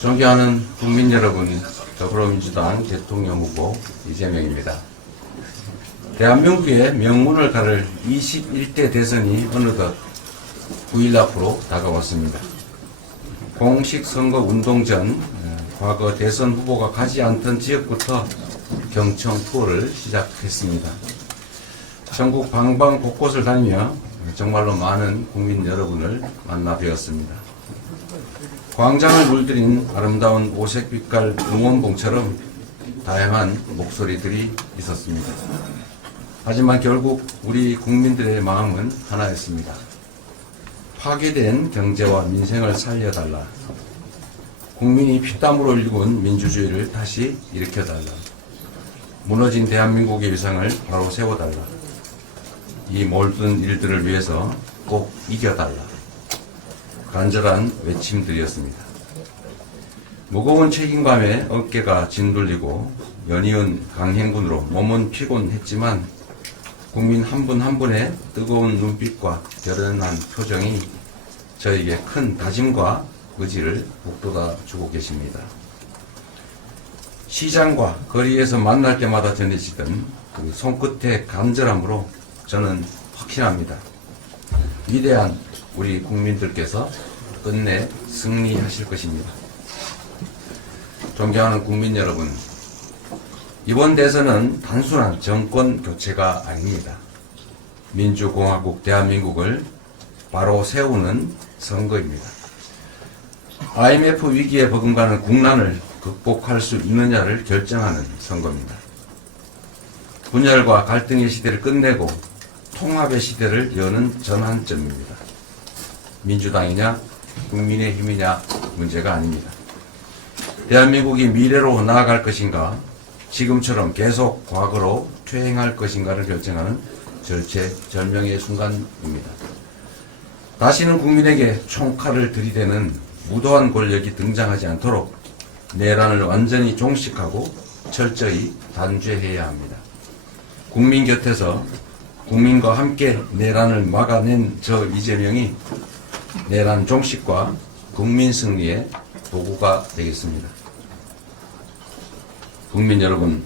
존경하는 국민 여러분, 더불어민주당 대통령 후보 이재명입니다. 대한민국의 명운을 가를 21대 대선이 어느덧 9일 앞으로 다가왔습니다. 공식 선거 운동 전 과거 대선 후보가 가지 않던 지역부터 경청 투어를 시작했습니다. 전국 방방 곳곳을 다니며 정말로 많은 국민 여러분을 만나 뵈었습니다. 광장을 물들인 아름다운 오색 빛깔 응원봉처럼 다양한 목소리들이 있었습니다. 하지만 결국 우리 국민들의 마음은 하나였습니다. 파괴된 경제와 민생을 살려달라. 국민이 피땀으로 일군 민주주의를 다시 일으켜달라. 무너진 대한민국의 위상을 바로 세워달라. 이 모든 일들을 위해서 꼭 이겨달라. 간절한 외침들이었습니다. 무거운 책임감에 어깨가 짓눌리고 연이은 강행군으로 몸은 피곤했지만 국민 한 분 한 분의 뜨거운 눈빛과 결연한 표정이 저에게 큰 다짐과 의지를 북돋아 주고 계십니다. 시장과 거리에서 만날 때마다 전해지던 그 손끝의 간절함으로 저는 확신합니다. 위대한 우리 국민들께서 끝내 승리하실 것입니다. 존경하는 국민 여러분, 이번 대선은 단순한 정권 교체가 아닙니다. 민주공화국 대한민국을 바로 세우는 선거입니다. IMF 위기에 버금가는 국난을 극복할 수 있느냐를 결정하는 선거입니다. 분열과 갈등의 시대를 끝내고 통합의 시대를 여는 전환점입니다. 민주당이냐 국민의힘이냐 문제가 아닙니다. 대한민국이 미래로 나아갈 것인가, 지금처럼 계속 과거로 퇴행할 것인가를 결정하는 절체절명의 순간입니다. 다시는 국민에게 총칼을 들이대는 무도한 권력이 등장하지 않도록 내란을 완전히 종식하고 철저히 단죄해야 합니다. 국민 곁에서 국민과 함께 내란을 막아낸 저 이재명이 내란 종식과 국민 승리의 도구가 되겠습니다. 국민 여러분,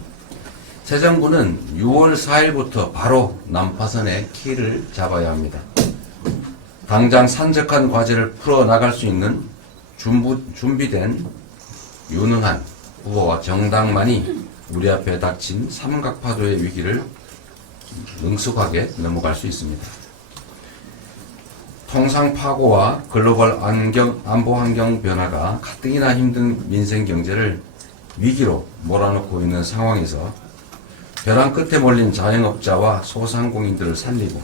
새 정부는 6월 4일부터 바로 난파선의 키를 잡아야 합니다. 당장 산적한 과제를 풀어나갈 수 있는 준비된 유능한 후보와 정당만이 우리 앞에 닥친 삼각파도의 위기를 능숙하게 넘어갈 수 있습니다. 통상 파고와 글로벌 안보 환경 변화가 가뜩이나 힘든 민생 경제를 위기로 몰아넣고 있는 상황에서 벼랑 끝에 몰린 자영업자와 소상공인들을 살리고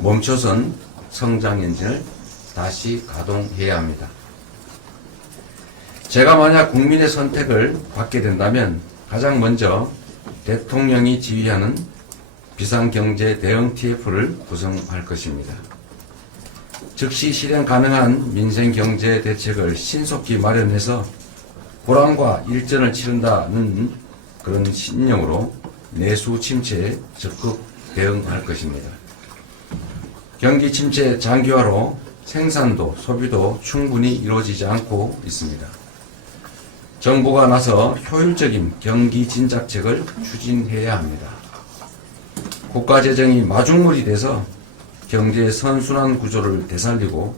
멈춰선 성장 엔진을 다시 가동해야 합니다. 제가 만약 국민의 선택을 받게 된다면 가장 먼저 대통령이 지휘하는 비상경제 대응 TF를 구성할 것입니다. 즉시 실행 가능한 민생경제 대책을 신속히 마련해서 불황과 일전을 치른다는 그런 신념으로 내수 침체에 적극 대응할 것입니다. 경기 침체 장기화로 생산도 소비도 충분히 이루어지지 않고 있습니다. 정부가 나서 효율적인 경기 진작책을 추진해야 합니다. 국가재정이 마중물이 돼서 경제의 선순환 구조를 되살리고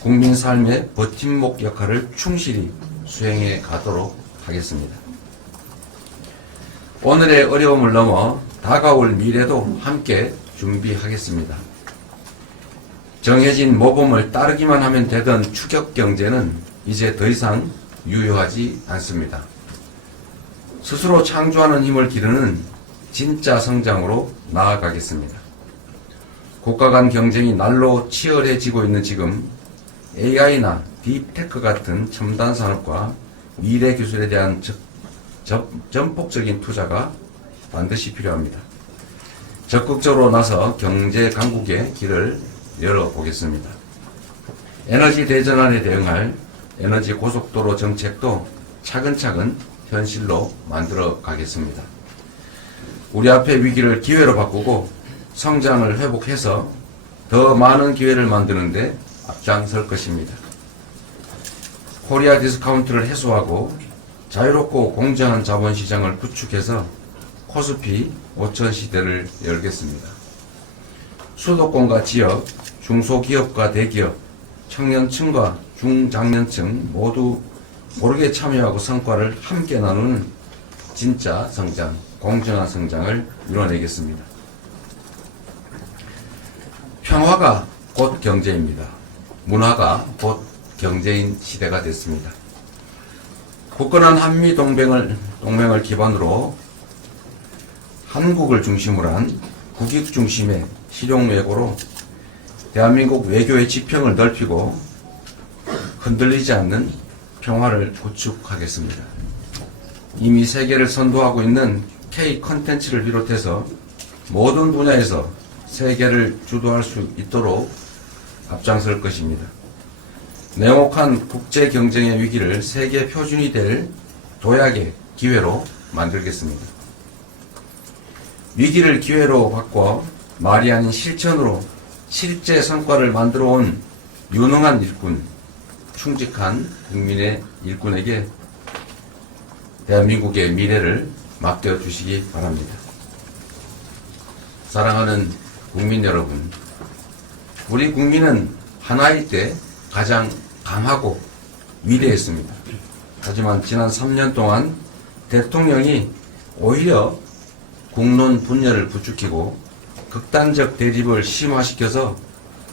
국민 삶의 버팀목 역할을 충실히 수행해 가도록 하겠습니다. 오늘의 어려움을 넘어 다가올 미래도 함께 준비하겠습니다. 정해진 모범을 따르기만 하면 되던 추격 경제는 이제 더 이상 유효하지 않습니다. 스스로 창조하는 힘을 기르는 진짜 성장으로 나아가겠습니다. 국가 간 경쟁이 날로 치열해지고 있는 지금 AI나 딥테크 같은 첨단 산업과 미래 기술에 대한 전폭적인 투자가 반드시 필요합니다. 적극적으로 나서 경제 강국의 길을 열어보겠습니다. 에너지 대전환에 대응할 에너지 고속도로 정책도 차근차근 현실로 만들어 가겠습니다. 우리 앞의 위기를 기회로 바꾸고 성장을 회복해서 더 많은 기회를 만드는데 앞장설 것입니다. 코리아 디스카운트를 해소하고 자유롭고 공정한 자본시장을 구축해서 코스피 5천 시대를 열겠습니다. 수도권과 지역, 중소기업과 대기업, 청년층과 중장년층 모두 고르게 참여하고 성과를 함께 나누는 진짜 성장, 공정한 성장을 이뤄내겠습니다. 평화가 곧 경제입니다. 문화가 곧 경제인 시대가 됐습니다. 굳건한 한미 동맹을 기반으로 한국을 중심으로 한 국익 중심의 실용 외교로 대한민국 외교의 지평을 넓히고 흔들리지 않는 평화를 구축하겠습니다. 이미 세계를 선도하고 있는 K 컨텐츠를 비롯해서 모든 분야에서 세계를 주도할 수 있도록 앞장설 것입니다. 냉혹한 국제 경쟁의 위기를 세계 표준이 될 도약의 기회로 만들겠습니다. 위기를 기회로 바꿔 말이 아닌 실천으로 실제 성과를 만들어 온 유능한 일꾼, 충직한 국민의 일꾼에게 대한민국의 미래를 맡겨주시기 바랍니다. 사랑하는 국민 여러분, 우리 국민은 하나일 때 가장 강하고 위대했습니다. 하지만 지난 3년 동안 대통령이 오히려 국론 분열을 부추기고 극단적 대립을 심화시켜서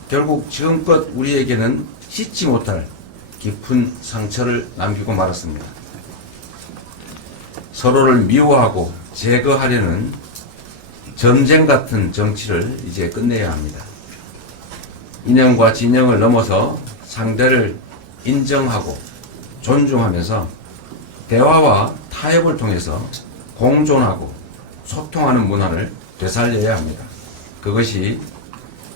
결국 지금껏 우리에게는 씻지 못할 깊은 상처를 남기고 말았습니다. 서로를 미워하고 제거하려는 전쟁 같은 정치를 이제 끝내야 합니다. 이념과 진영을 넘어서 상대를 인정하고 존중하면서 대화와 타협을 통해서 공존하고 소통하는 문화를 되살려야 합니다. 그것이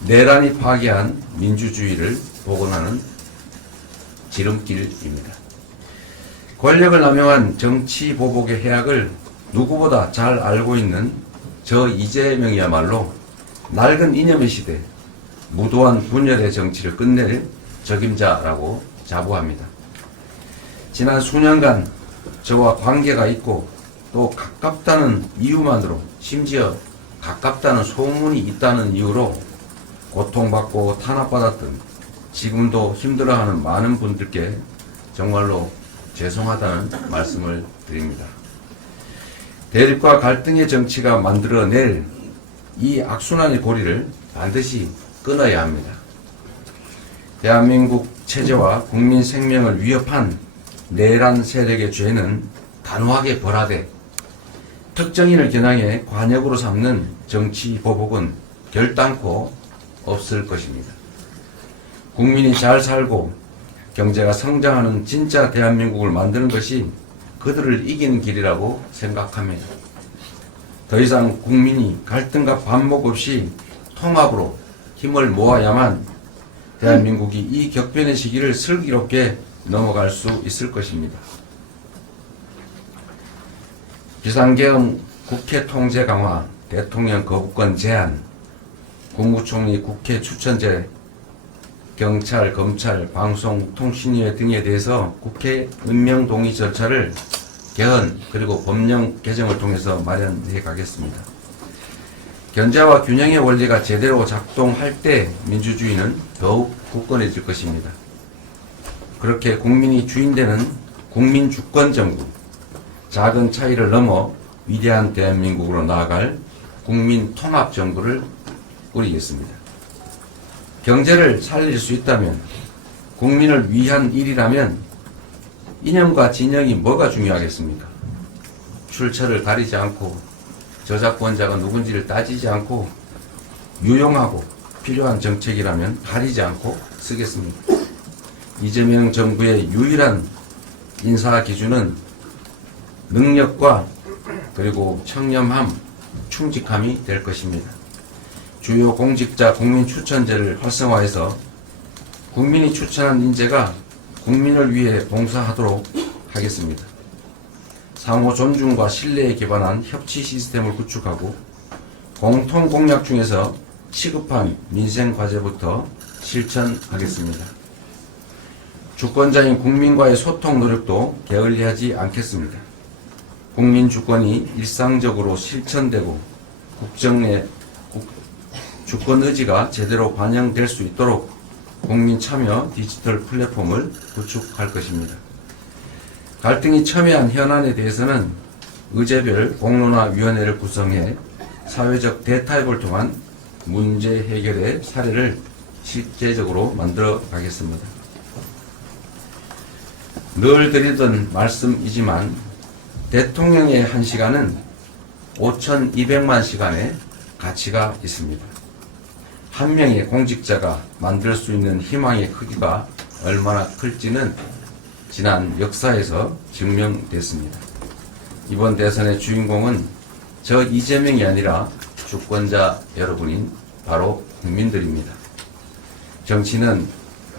내란이 파괴한 민주주의를 복원하는 지름길입니다. 권력을 남용한 정치 보복의 해악을 누구보다 잘 알고 있는 저 이재명이야말로 낡은 이념의 시대, 무도한 분열의 정치를 끝낼 적임자라고 자부합니다. 지난 수년간 저와 관계가 있고 또 가깝다는 이유만으로, 심지어 가깝다는 소문이 있다는 이유로 고통받고 탄압받았던, 지금도 힘들어하는 많은 분들께 정말로 죄송하다는 말씀을 드립니다. 대립과 갈등의 정치가 만들어낼 이 악순환의 고리를 반드시 끊어야 합니다. 대한민국 체제와 국민 생명을 위협한 내란 세력의 죄는 단호하게 벌하되 특정인을 겨냥해 관역으로 삼는 정치 보복은 결단코 없을 것입니다. 국민이 잘 살고 경제가 성장하는 진짜 대한민국을 만드는 것이 그들을 이기는 길이라고 생각합니다. 더 이상 국민이 갈등과 반목 없이 통합으로 힘을 모아야만 대한민국이 이 격변의 시기를 슬기롭게 넘어갈 수 있을 것입니다. 비상계엄 국회 통제 강화, 대통령 거부권 제한, 국무총리 국회 추천제, 경찰, 검찰, 방송, 통신위원 등에 대해서 국회 임명 동의 절차를 개헌 그리고 법령 개정을 통해서 마련해 가겠습니다. 견제와 균형의 원리가 제대로 작동할 때 민주주의는 더욱 굳건해질 것입니다. 그렇게 국민이 주인되는 국민 주권 정부, 작은 차이를 넘어 위대한 대한민국으로 나아갈 국민 통합 정부를 꾸리겠습니다. 경제를 살릴 수 있다면, 국민을 위한 일이라면 이념과 진영이 뭐가 중요하겠습니까? 출처를 가리지 않고 저작권자가 누군지를 따지지 않고 유용하고 필요한 정책이라면 가리지 않고 쓰겠습니다. 이재명 정부의 유일한 인사 기준은 능력과 그리고 청렴함, 충직함이 될 것입니다. 주요 공직자 국민 추천제를 활성화해서 국민이 추천한 인재가 국민을 위해 봉사하도록 하겠습니다. 상호 존중과 신뢰에 기반한 협치 시스템을 구축하고 공통 공약 중에서 시급한 민생 과제부터 실천하겠습니다. 주권자인 국민과의 소통 노력도 게을리하지 않겠습니다. 국민 주권이 일상적으로 실천되고 주권 의지가 제대로 반영될 수 있도록 국민 참여 디지털 플랫폼을 구축할 것입니다. 갈등이 첨예한 현안에 대해서는 의제별 공론화위원회를 구성해 사회적 대타협을 통한 문제 해결의 사례를 실제적으로 만들어 가겠습니다. 늘 드리던 말씀이지만 대통령의 1시간은 5,200만 시간의 가치가 있습니다. 한 명의 공직자가 만들 수 있는 희망의 크기가 얼마나 클지는 지난 역사에서 증명됐습니다. 이번 대선의 주인공은 저 이재명이 아니라 주권자 여러분인 바로 국민들입니다. 정치는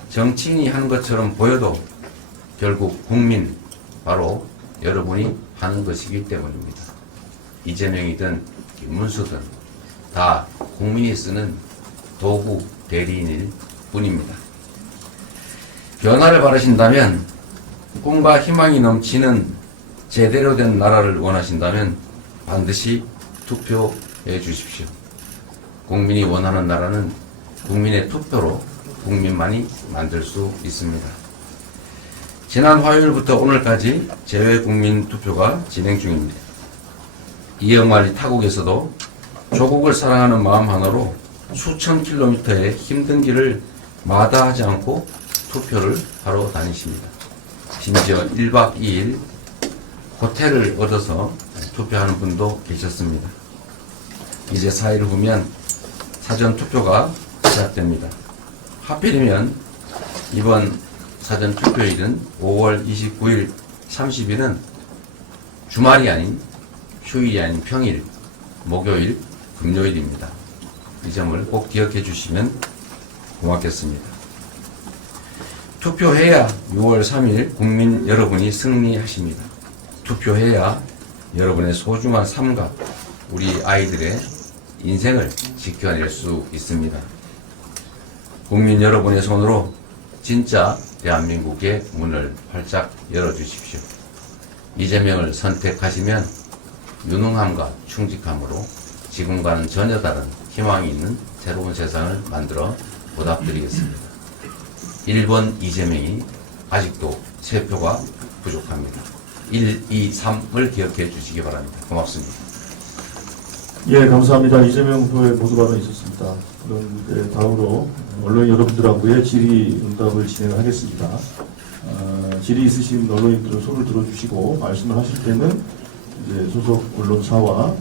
정치인이 하는 것처럼 보여도 결국 국민, 바로 여러분이 하는 것이기 때문입니다. 이재명이든 김문수든 다 국민이 쓰는 도구 대리인일 뿐입니다. 변화를 바라신다면, 꿈과 희망이 넘치는 제대로 된 나라를 원하신다면 반드시 투표해 주십시오. 국민이 원하는 나라는 국민의 투표로 국민만이 만들 수 있습니다. 지난 화요일부터 오늘까지 재외국민 투표가 진행 중입니다. 이영만리 타국에서도 조국을 사랑하는 마음 하나로 수천 킬로미터의 힘든 길을 마다하지 않고 투표를 하러 다니십니다. 심지어 1박 2일 호텔을 얻어서 투표하는 분도 계셨습니다. 이제 4일 후면 사전투표가 시작됩니다. 하필이면 이번 사전투표일은 5월 29일, 30일은 주말이 아닌 휴일이 아닌 평일, 목요일, 금요일입니다. 이 점을 꼭 기억해 주시면 고맙겠습니다. 투표해야 6월 3일 국민 여러분이 승리하십니다. 투표해야 여러분의 소중한 삶과 우리 아이들의 인생을 지켜낼 수 있습니다. 국민 여러분의 손으로 진짜 대한민국의 문을 활짝 열어주십시오. 이재명을 선택하시면 유능함과 충직함으로 지금과는 전혀 다른 희망이 있는 새로운 세상을 만들어 보답드리겠습니다. 1번 이재명이 아직도 3표가 부족합니다. 1, 2, 3을 기억해 주시기 바랍니다. 고맙습니다. 예, 감사합니다. 이재명 후보의 모두 발언이 있었습니다. 그럼 다음으로 언론인 여러분들하고의 질의응답을 진행하겠습니다. 질의 있으신 언론인들은 손을 들어주시고 말씀을 하실 때는 이제 소속 언론사와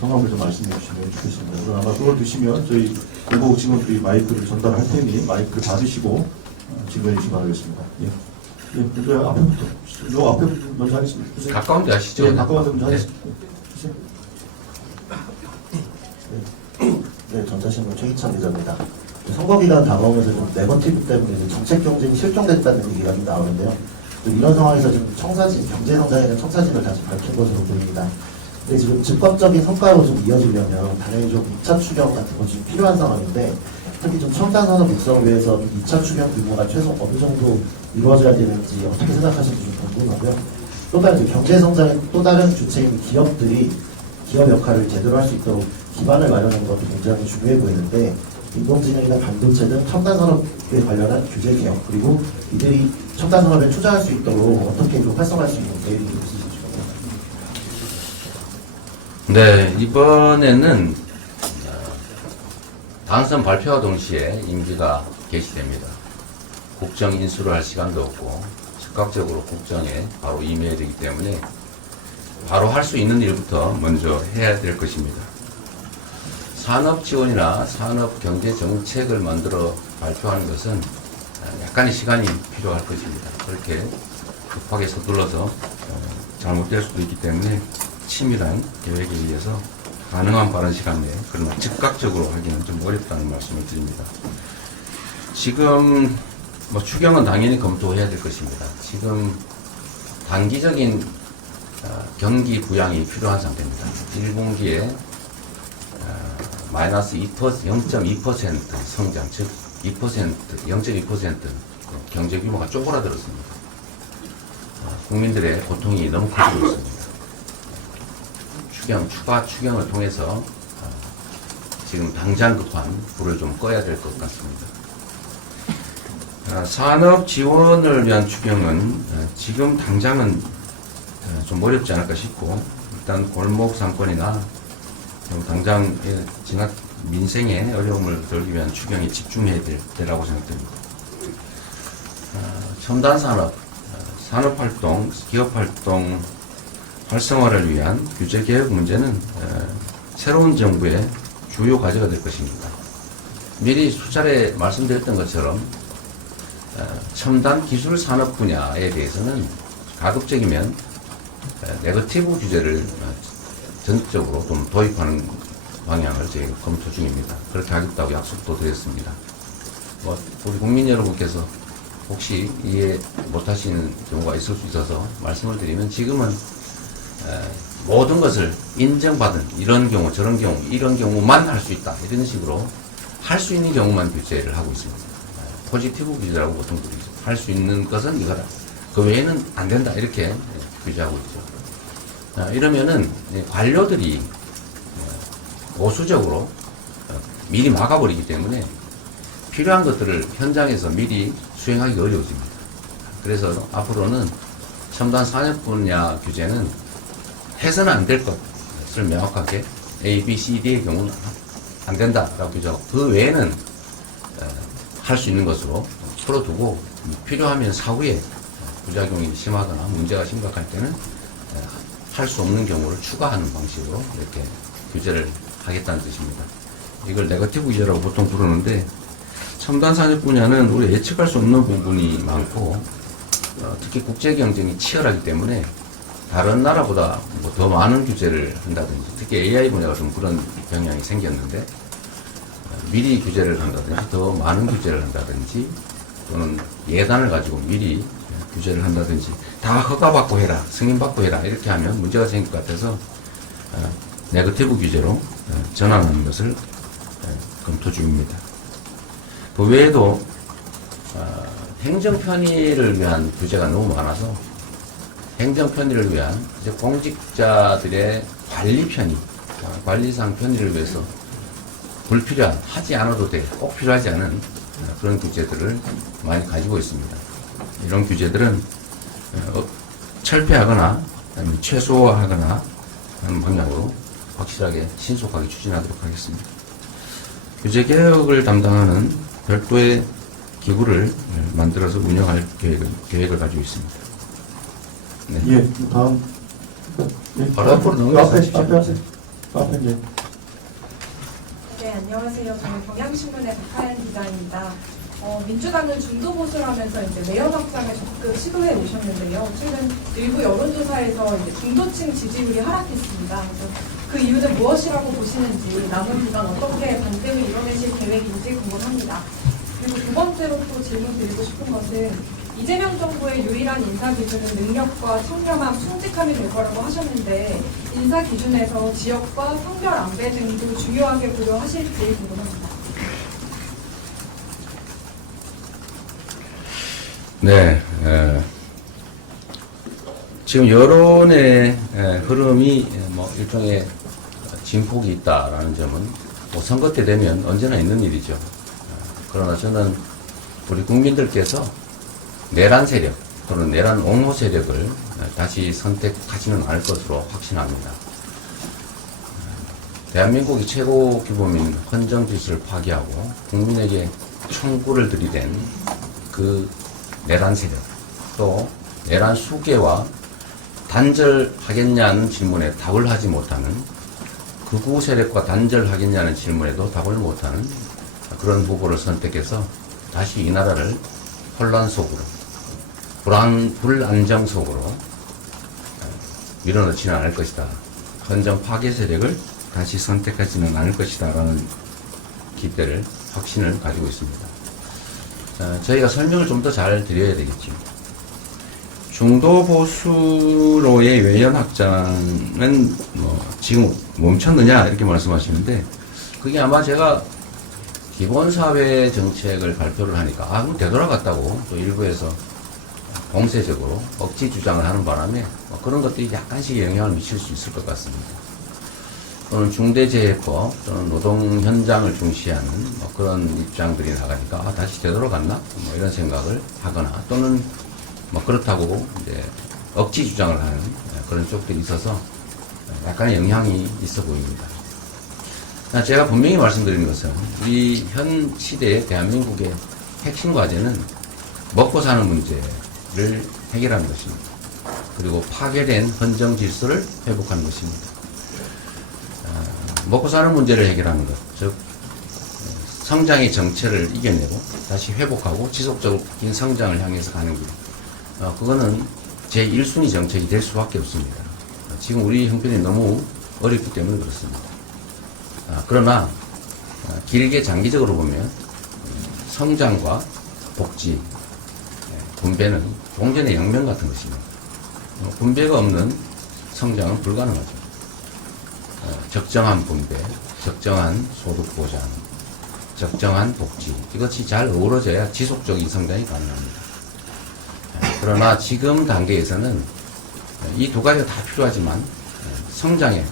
성함을 좀 말씀해 주시면 좋겠습니다. 그럼 아마 그걸 드시면 저희 공보국 직원들이 마이크를 전달할 테니 마이크를 받으시고 질문해 주시기 바라겠습니다. 예. 예, 근데 앞에부터, 요 앞에 먼저 하겠습니다. 가까운 데 하시죠. 예, 가까운 데 먼저 하겠습니다. 주세요. 네, 전자신문 최기찬 기자입니다. 선거기간 다가오면서 좀 네거티브 때문에 정책 경쟁이 실종됐다는 얘기가 좀 나오는데요. 이런 상황에서 지금 청사진, 경제성장에는 청사진을 다시 밝힌 것으로 보입니다. 근데 지금 즉각적인 성과로 좀 이어지려면 당연히 좀 2차 추경 같은 것이 좀 필요한 상황인데, 특히 좀 첨단산업 육성을 위해서 2차 추경 규모가 최소 어느 정도 이루어져야 되는지 어떻게 생각하시는지 좀 궁금하고요. 또 다른 경제성장의 또 다른 주체인 기업들이 기업 역할을 제대로 할 수 있도록 기반을 마련하는 것도 굉장히 중요해 보이는데, 인공지능이나 반도체 등 첨단산업에 관련한 규제 개혁, 그리고 이들이 첨단산업에 투자할 수 있도록 어떻게 좀 활성화할 수 있는 계획이 있으신지. 네, 이번에는 당선 발표와 동시에 임기가 개시됩니다. 국정 인수를 할 시간도 없고 즉각적으로 국정에 바로 임해야 되기 때문에 바로 할 수 있는 일부터 먼저 해야 될 것입니다. 산업 지원이나 산업 경제 정책을 만들어 발표하는 것은 약간의 시간이 필요할 것입니다. 그렇게 급하게 서둘러서 잘못될 수도 있기 때문에 치밀한 계획에 의해서 가능한 빠른 시간 내에, 그러나 즉각적으로 하기는 좀 어렵다는 말씀을 드립니다. 지금 추경은 당연히 검토해야 될 것입니다. 지금 단기적인 경기 부양이 필요한 상태입니다. 1분기에 마이너스 0.2% 성장, 즉 2%, 0.2% 경제 규모가 쪼그라들었습니다. 국민들의 고통이 너무 커지고 있습니다. 추가 추경을 통해서 지금 당장 급한 불을 좀 꺼야 될 것 같습니다. 산업 지원을 위한 추경은 지금 당장은 좀 어렵지 않을까 싶고, 일단 골목 상권이나 당장 민생의 어려움을 덜기 위한 추경에 집중해야 되라고 생각됩니다. 첨단 산업, 산업활동, 기업활동 활성화를 위한 규제개혁 문제는 새로운 정부의 주요 과제가 될 것입니다. 미리 수차례 말씀드렸던 것처럼 첨단 기술 산업 분야에 대해서는 가급적이면 네거티브 규제를 전적으로 좀 도입하는 방향을 저희가 검토 중입니다. 그렇게 하겠다고 약속도 드렸습니다. 우리 국민 여러분께서 혹시 이해 못하시는 경우가 있을 수 있어서 말씀을 드리면, 지금은 모든 것을 인정받은 이런 경우 저런 경우 이런 경우만 할 수 있다, 이런 식으로 할 수 있는 경우만 규제를 하고 있습니다. 포지티브 규제라고 보통 부르죠. 할 수 있는 것은 이거다, 그 외에는 안 된다, 이렇게 규제하고 있죠. 이러면은 관료들이 보수적으로 미리 막아버리기 때문에 필요한 것들을 현장에서 미리 수행하기 어려워집니다. 그래서 앞으로는 첨단 산업 분야 규제는 해서는 안 될 것을 명확하게 A, B, C, D의 경우는 안 된다라고 규정하고, 그 외에는 할 수 있는 것으로 풀어두고, 필요하면 사후에 부작용이 심하거나 문제가 심각할 때는 할 수 없는 경우를 추가하는 방식으로 이렇게 규제를 하겠다는 뜻입니다. 이걸 네거티브 규제라고 보통 부르는데, 첨단 산업 분야는 우리 예측할 수 없는 부분이 많고, 특히 국제 경쟁이 치열하기 때문에 다른 나라보다 더 많은 규제를 한다든지, 특히 AI 분야가 좀 그런 경향이 생겼는데, 미리 규제를 한다든지, 더 많은 규제를 한다든지, 또는 예단을 가지고 미리 규제를 한다든지, 다 허가받고 해라, 승인받고 해라, 이렇게 하면 문제가 생길 것 같아서 네거티브 규제로 전환하는 것을 검토 중입니다. 그 외에도 행정 편의를 위한 규제가 너무 많아서, 행정 편의를 위한 이제 공직자들의 관리 편의, 관리상 편의를 위해서 불필요한, 하지 않아도 돼, 꼭 필요하지 않은 그런 규제들을 많이 가지고 있습니다. 이런 규제들은 철폐하거나 아니면 최소화하거나 하는 방향으로 확실하게 신속하게 추진하도록 하겠습니다. 규제 개혁을 담당하는 별도의 기구를 만들어서 운영할 계획을 가지고 있습니다. 네. 예, 다음. 예, 바로 앞으로 넘어가십시오. 앞에 하세요. 앞에 예. 네, 안녕하세요. 저는 경향신문의 박하연 기자입니다. 민주당은 중도 보수라면서 이제 매연 확장에 적극 시도해 오셨는데요. 최근 일부 여론조사에서 이제 중도층 지지율이 하락했습니다. 그 이유는 무엇이라고 보시는지, 남은 기간 어떻게 반등을 이뤄내실 계획인지 궁금합니다. 그리고 두 번째로 또 질문 드리고 싶은 것은, 이재명 정부의 유일한 인사 기준은 능력과 청렴함, 충직함이 될 거라고 하셨는데, 인사 기준에서 지역과 성별 안배 등도 중요하게 고려하실지 궁금합니다. 네, 지금 여론의 흐름이 일종의 진폭이 있다라는 점은 선거 때 되면 언제나 있는 일이죠. 그러나 저는 우리 국민들께서 내란 세력 또는 내란 옹호 세력을 다시 선택하지는 않을 것으로 확신합니다. 대한민국이 최고 규범인 헌정 질서를 파기하고 국민에게 총구를 들이댄 그 내란 세력, 또 내란 수계와 단절하겠냐는 질문에 답을 하지 못하는, 극우 세력과 단절하겠냐는 질문에도 답을 못하는 그런 후보를 선택해서 다시 이 나라를 혼란 속으로, 불안정 속으로 밀어넣지는 않을 것이다. 헌정 파괴 세력을 다시 선택하지는 않을 것이다. 라는 기대를, 확신을 가지고 있습니다. 저희가 설명을 좀 더 잘 드려야 되겠죠. 중도 보수로의 외연 확장은 지금 멈췄느냐 이렇게 말씀하시는데, 그게 아마 제가 기본사회 정책을 발표를 하니까 그럼 되돌아갔다고 또 일부에서 공세적으로 억지 주장을 하는 바람에 뭐 그런 것들이 약간씩 영향을 미칠 수 있을 것 같습니다. 또는 중대재해법 또는 노동 현장을 중시하는 뭐 그런 입장들이 나가니까 다시 되돌아갔나 뭐 이런 생각을 하거나 또는 뭐 그렇다고 이제 억지 주장을 하는 그런 쪽들이 있어서 약간의 영향이 있어 보입니다. 제가 분명히 말씀드리는 것은 우리 현 시대의 대한민국의 핵심 과제는 먹고 사는 문제를 해결하는 것입니다. 그리고 파괴된 헌정 질서를 회복하는 것입니다. 먹고 사는 문제를 해결하는 것, 즉 성장의 정체를 이겨내고 다시 회복하고 지속적인 성장을 향해서 가는 길, 그거는 제1순위 정책이 될 수밖에 없습니다. 지금 우리 형편이 너무 어렵기 때문에 그렇습니다. 그러나 길게 장기적으로 보면 성장과 복지, 분배는 동전의 양면 같은 것입니다. 분배가 없는 성장은 불가능하죠. 적정한 분배, 적정한 소득 보장, 적정한 복지, 이것이 잘 어우러져야 지속적인 성장이 가능합니다. 그러나 지금 단계에서는 이 두 가지가 다 필요하지만 성장에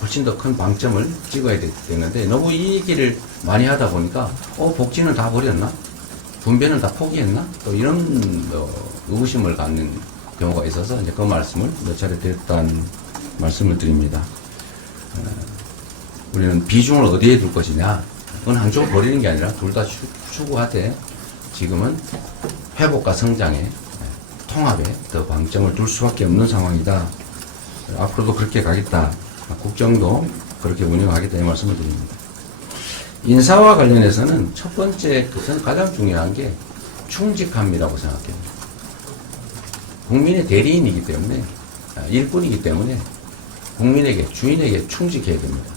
훨씬 더 큰 방점을 찍어야 되는데 너무 이 얘기를 많이 하다 보니까 복지는 다 버렸나? 분배는 다 포기했나? 또 이런 의구심을 갖는 경우가 있어서 이제 그 말씀을 몇 차례 드렸다는 말씀을 드립니다. 우리는 비중을 어디에 둘 것이냐? 그건 한쪽을 버리는 게 아니라 둘 다 추구하되 지금은 회복과 성장에 통합에 더 방점을 둘 수밖에 없는 상황이다. 앞으로도 그렇게 가겠다. 국정도 그렇게 운영하겠다 이 말씀을 드립니다. 인사와 관련해서는 첫 번째 것은 가장 중요한 게 충직함이라고 생각해요. 국민의 대리인이기 때문에 일꾼이기 때문에 국민에게 주인에게 충직해야 됩니다.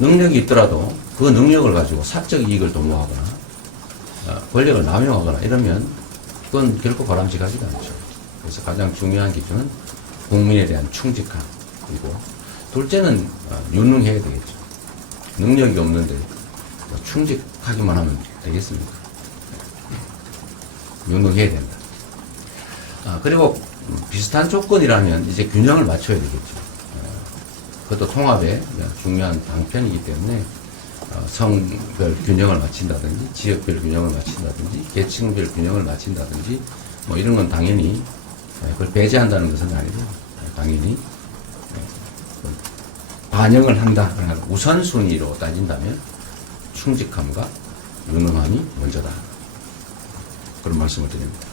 능력이 있더라도 그 능력을 가지고 사적 이익을 도모하거나 권력을 남용하거나 이러면 그건 결코 바람직하지가 않죠. 그래서 가장 중요한 기준은 국민에 대한 충직함이고 둘째는 유능해야 되겠죠. 능력이 없는데 충직하기만 하면 되겠습니까? 유능해야 된다. 그리고 비슷한 조건이라면 이제 균형을 맞춰야 되겠죠. 그것도 통합의 중요한 방편이기 때문에 성별 균형을 맞춘다든지 지역별 균형을 맞춘다든지 계층별 균형을 맞춘다든지 뭐 이런 건 당연히 그걸 배제한다는 것은 아니고 당연히 반영을 한다. 우선순위로 따진다면 충직함과 유능함이 먼저다. 그런 말씀을 드립니다.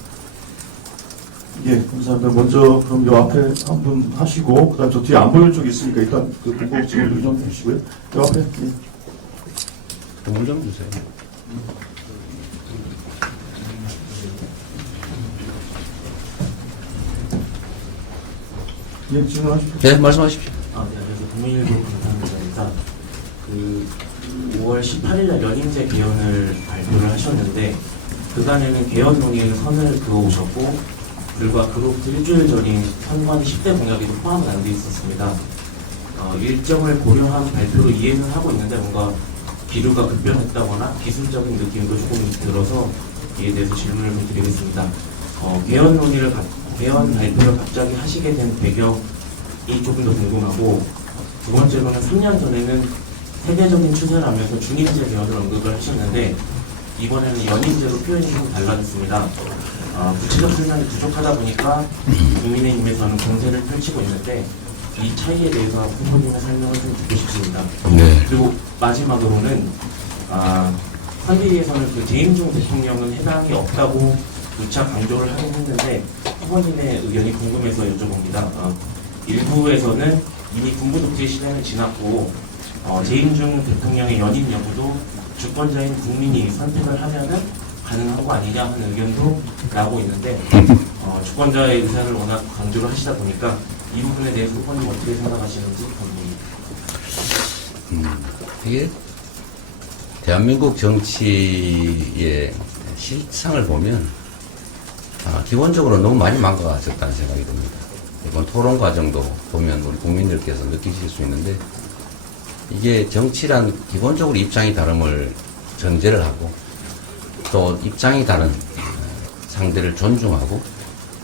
예, 감사합니다. 먼저 그럼 요 앞에 한 분 하시고 그다음 저 뒤에 안 보이는 쪽이 있으니까 일단 그 공공지원 좀 해주시고요. 요 앞에 물 좀 주세요. 예, 질문하십시오. 네, 말씀하십시오. 네, 안녕하세요. 국민일보 감사합니다. 5월 18일날 연임제 개헌을 발표를 하셨는데 그간에는 개헌 논의에 선을 그어오셨고 불과 그로부터 일주일 전인 선관 10대 공약에도 포함은 안 돼 있었습니다. 일정을 고려한 발표로 이해는 하고 있는데 뭔가 기류가 급변했다거나 기술적인 느낌도 조금 들어서 이에 대해서 질문을 좀 드리겠습니다. 개헌 발표를 갑자기 하시게 된 배경이 조금 더 궁금하고 두 번째로는 3년 전에는 세계적인 추세라면서 중임제 개헌을 언급을 하셨는데 이번에는 연임제로 표현이 좀 달라졌습니다. 구체적 설명이 부족하다 보니까 국민의힘에서는 공세를 펼치고 있는데 이 차이에 대해서 후보님의 설명을 좀 듣고 싶습니다. 네. 그리고 마지막으로는 선대위에서는 그 재임중 대통령은 해당이 없다고 누차 강조를 하긴 했는데 후보님의 의견이 궁금해서 여쭤봅니다. 일부에서는 이미 군부 독재 시대는 지났고 재임중 대통령의 연임 여부도 주권자인 국민이 선택을 하면은 가능한 거 아니냐 하는 의견도 나오고 있는데 주권자의 의사를 워낙 강조를 하시다 보니까 이 부분에 대해서 후보님 어떻게 생각하시는지 궁금합니다. 이게 대한민국 정치의 실상을 보면 기본적으로 너무 많이 망가졌다는 생각이 듭니다. 이번 토론 과정도 보면 우리 국민들께서 느끼실 수 있는데 이게 정치란 기본적으로 입장이 다름을 전제를 하고 또 입장이 다른 상대를 존중하고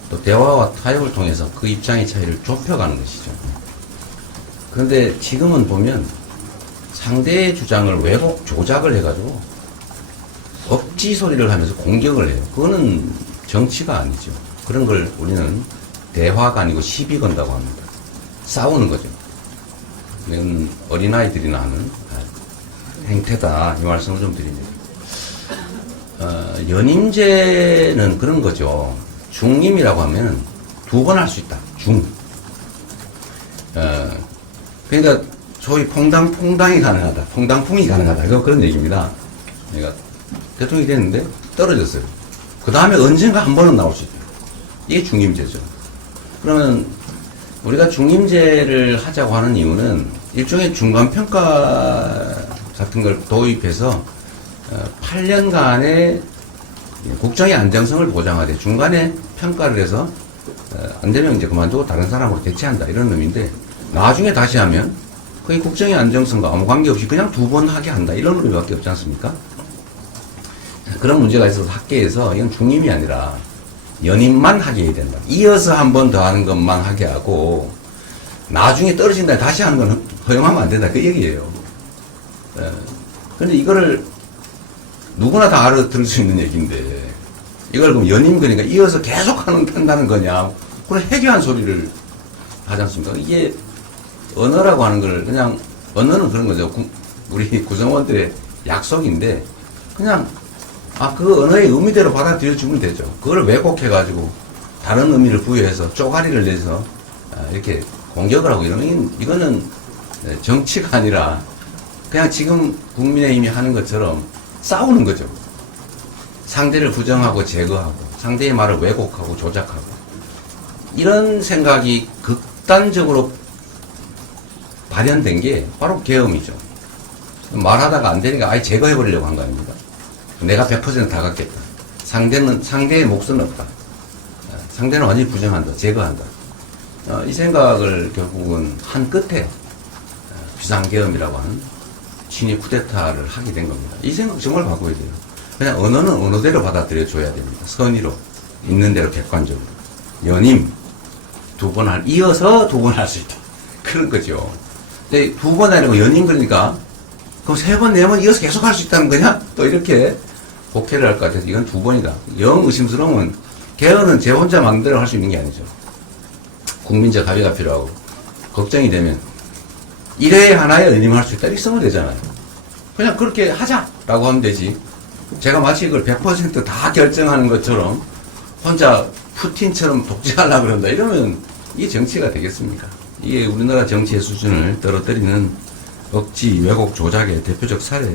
또 대화와 타협을 통해서 그 입장의 차이를 좁혀가는 것이죠. 그런데 지금은 보면 상대의 주장을 왜곡 조작을 해가지고 억지 소리를 하면서 공격을 해요. 그거는 정치가 아니죠. 그런 걸 우리는 대화가 아니고 시비 건다고 합니다. 싸우는 거죠. 이건 어린아이들이나 하는 행태다. 이 말씀을 좀 드립니다. 연임제는 그런 거죠. 중임이라고 하면 두 번 할 수 있다. 그러니까 소위 퐁당퐁당이 가능하다. 퐁당풍이 가능하다. 이거 그런 얘기입니다. 그러니까 대통령이 됐는데 떨어졌어요. 그 다음에 언젠가 한 번은 나올 수 있다. 이게 중임제죠. 그러면 우리가 중임제를 하자고 하는 이유는 일종의 중간평가 같은 걸 도입해서 8년간의 국정의 안정성을 보장하되 중간에 평가를 해서 안 되면 이제 그만두고 다른 사람으로 대체한다 이런 의미인데 나중에 다시 하면 거의 국정의 안정성과 아무 관계없이 그냥 두 번 하게 한다 이런 의미밖에 없지 않습니까? 그런 문제가 있어서 학계에서 이건 중임이 아니라 연임만 하게 해야 된다. 이어서 한 번 더 하는 것만 하게 하고 나중에 떨어진다 다시 하는 건 허용하면 안 된다 그 얘기예요. 그런데 이거를 누구나 다 알아들을 수 있는 얘기인데 이걸 그럼 연임 그러니까 이어서 계속 한다는 거냐 그런 해괴한 소리를 하지 않습니까? 이게 언어라고 하는 걸 그냥 언어는 그런 거죠. 우리 구성원들의 약속인데 그냥 그 언어의 의미대로 받아들여주면 되죠. 그걸 왜곡해가지고 다른 의미를 부여해서 쪼가리를 내서 이렇게 공격을 하고 이러면 이거는 정치가 아니라 그냥 지금 국민의힘이 하는 것처럼 싸우는 거죠. 상대를 부정하고 제거하고 상대의 말을 왜곡하고 조작하고 이런 생각이 극단적으로 발현된 게 바로 계엄이죠. 말하다가 안 되니까 아예 제거해버리려고 한 거 아닙니까? 내가 100% 다 갖겠다. 상대의 몫은 없다. 상대는 완전히 부정한다. 제거한다. 이 생각을 결국은 한 끝에 비상계엄이라고 하는 친위 쿠데타를 하게 된 겁니다. 이 생각 정말 바꿔야 돼요. 그냥 언어는 언어대로 받아들여 줘야 됩니다. 선의로, 있는 대로 객관적으로. 연임, 이어서 두 번 할 수 있다. 그런 거죠. 근데 두 번 하려고 연임 그러니까 그럼 세 번, 네 번 이어서 계속 할 수 있다는 거냐? 또 이렇게 곡해를 할 것 같아서 이건 두 번이다. 영 의심스러우면 개헌은 제 혼자 마음대로 할 수 있는 게 아니죠. 국민적 합의가 필요하고 걱정이 되면 1회에 하나에 연임할 수 있다. 이렇게 쓰면 되잖아요. 그냥 그렇게 하자라고 하면 되지. 제가 마치 이걸 100% 결정하는 것처럼 혼자 푸틴처럼 독재하려고 그런다. 이러면 이게 정치가 되겠습니까? 이게 우리나라 정치의 수준을 떨어뜨리는 억지, 왜곡, 조작의 대표적 사례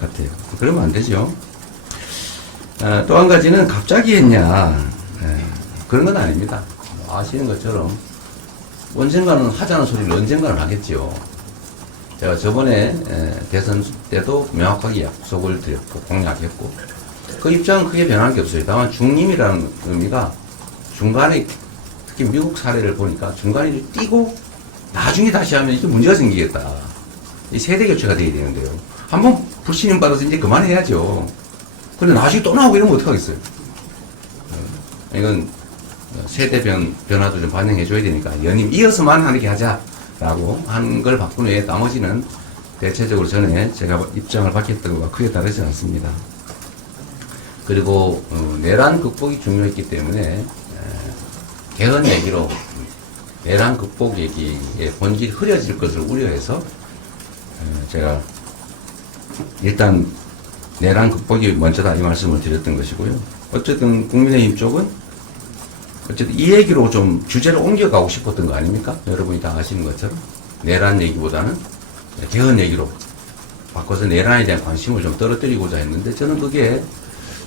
같아요. 그러면 안 되죠. 또 한 가지는 갑자기 했냐. 그런 건 아닙니다. 아시는 것처럼 언젠가는 하자는 소리를 언젠가는 하겠죠. 제가 저번에 대선 때도 명확하게 약속을 드렸고 공약했고 그 입장은 크게 변한 게 없어요. 다만 중림이라는 의미가 중간에 특히 미국 사례를 보니까 중간에 뛰고 나중에 다시 하면 이제 문제가 생기겠다. 이 세대 교체가 돼야 되는데요. 한번 불신임 받아서 이제 그만해야죠. 근데 나중에 또 나오고 이러면 어떡하겠어요. 이건 세대 변화도 좀 반영해줘야 되니까 연임 이어서만 하게 하자라고 한 걸 바꾼 후에 나머지는 대체적으로 전에 제가 입장을 밝혔던 것과 크게 다르지 않습니다. 그리고 내란 극복이 중요했기 때문에 개헌 얘기로 내란 극복 얘기의 본질이 흐려질 것을 우려해서 제가 일단 내란 극복이 먼저다 이 말씀을 드렸던 것이고요. 어쨌든 국민의힘 쪽은 어쨌든 이 얘기로 좀 주제를 옮겨가고 싶었던 거 아닙니까? 여러분이 다 아시는 것처럼 내란 얘기보다는 개헌 얘기로 바꿔서 내란에 대한 관심을 좀 떨어뜨리고자 했는데 저는 그게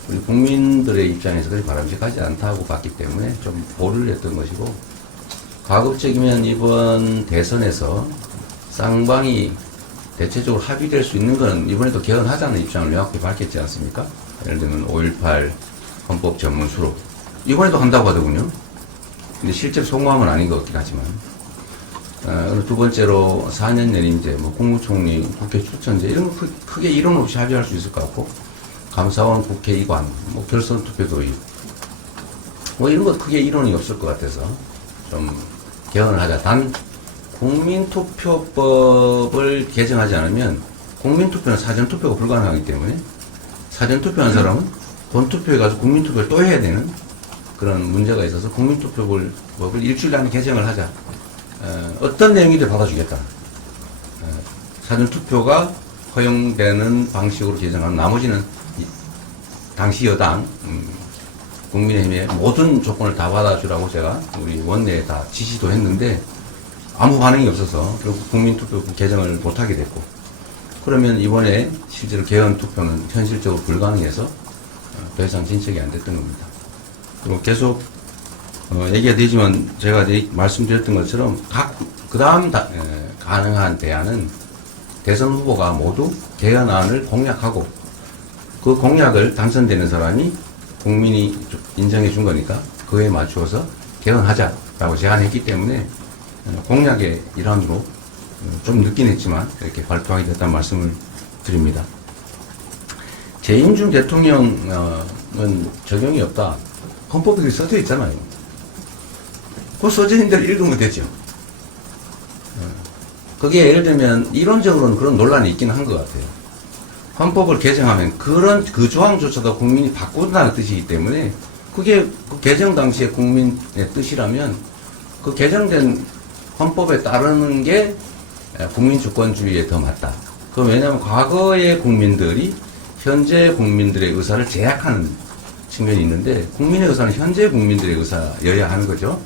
우리 국민들의 입장에서 그리 바람직하지 않다고 봤기 때문에 좀 보류를 했던 것이고 가급적이면 이번 대선에서 쌍방이 대체적으로 합의될 수 있는 건 이번에도 개헌하자는 입장을 명확히 밝혔지 않습니까? 예를 들면 5.18 헌법 전문 수록 이번에도 한다고 하더군요. 근데 실제 성공함은 아닌 것 같긴 하지만 두 번째로 4년 연임제, 뭐 국무총리, 국회 추천제 이런 거 크게 이론 없이 합의할 수 있을 것 같고, 감사원, 국회 이관, 뭐 결선 투표 도입, 뭐 이런 것 크게 이론이 없을 것 같아서 좀 개헌을 하자. 단 국민투표법을 개정하지 않으면 국민투표는 사전투표가 불가능하기 때문에 사전투표한 사람은 본투표해가지고 국민투표를 또 해야 되는 그런 문제가 있어서 국민투표법을 일주일 안에 개정을 하자. 어떤 내용이든 받아주겠다. 사전투표가 허용되는 방식으로 개정하면 나머지는 당시 여당 국민의힘의 모든 조건을 다 받아주라고 제가 우리 원내에 다 지시도 했는데 아무 반응이 없어서 결국 국민투표법 개정을 못하게 됐고, 그러면 이번에 실제로 개헌 투표는 현실적으로 불가능해서 더 이상 진척이 안 됐던 겁니다. 그리고 계속 얘기가 되지만 제가 말씀드렸던 것처럼 그 다음 가능한 대안은 대선 후보가 모두 개헌안을 공약하고 그 공약을 당선되는 사람이 국민이 인정해 준 거니까 그에 맞추어서 개헌하자라고 제안했기 때문에 공약의 일환으로 좀 늦긴 했지만 이렇게 발표하게 됐다는 말씀을 드립니다. 재임 중 대통령은 적용이 없다. 헌법에 써져 있잖아요. 그 써져 있는 대로 읽으면 되죠. 그게 예를 들면 이론적으로는 그런 논란이 있긴 한 것 같아요. 헌법을 개정하면 그 조항조차도 국민이 바꾼다는 뜻이기 때문에 그게 그 개정 당시에 국민의 뜻이라면 그 개정된 헌법에 따르는 게 국민주권주의에 더 맞다. 그 왜냐하면 과거의 국민들이 현재 국민들의 의사를 제약하는 측면이 있는데 국민의 의사는 현재 국민들의 의사여야 하는 거죠.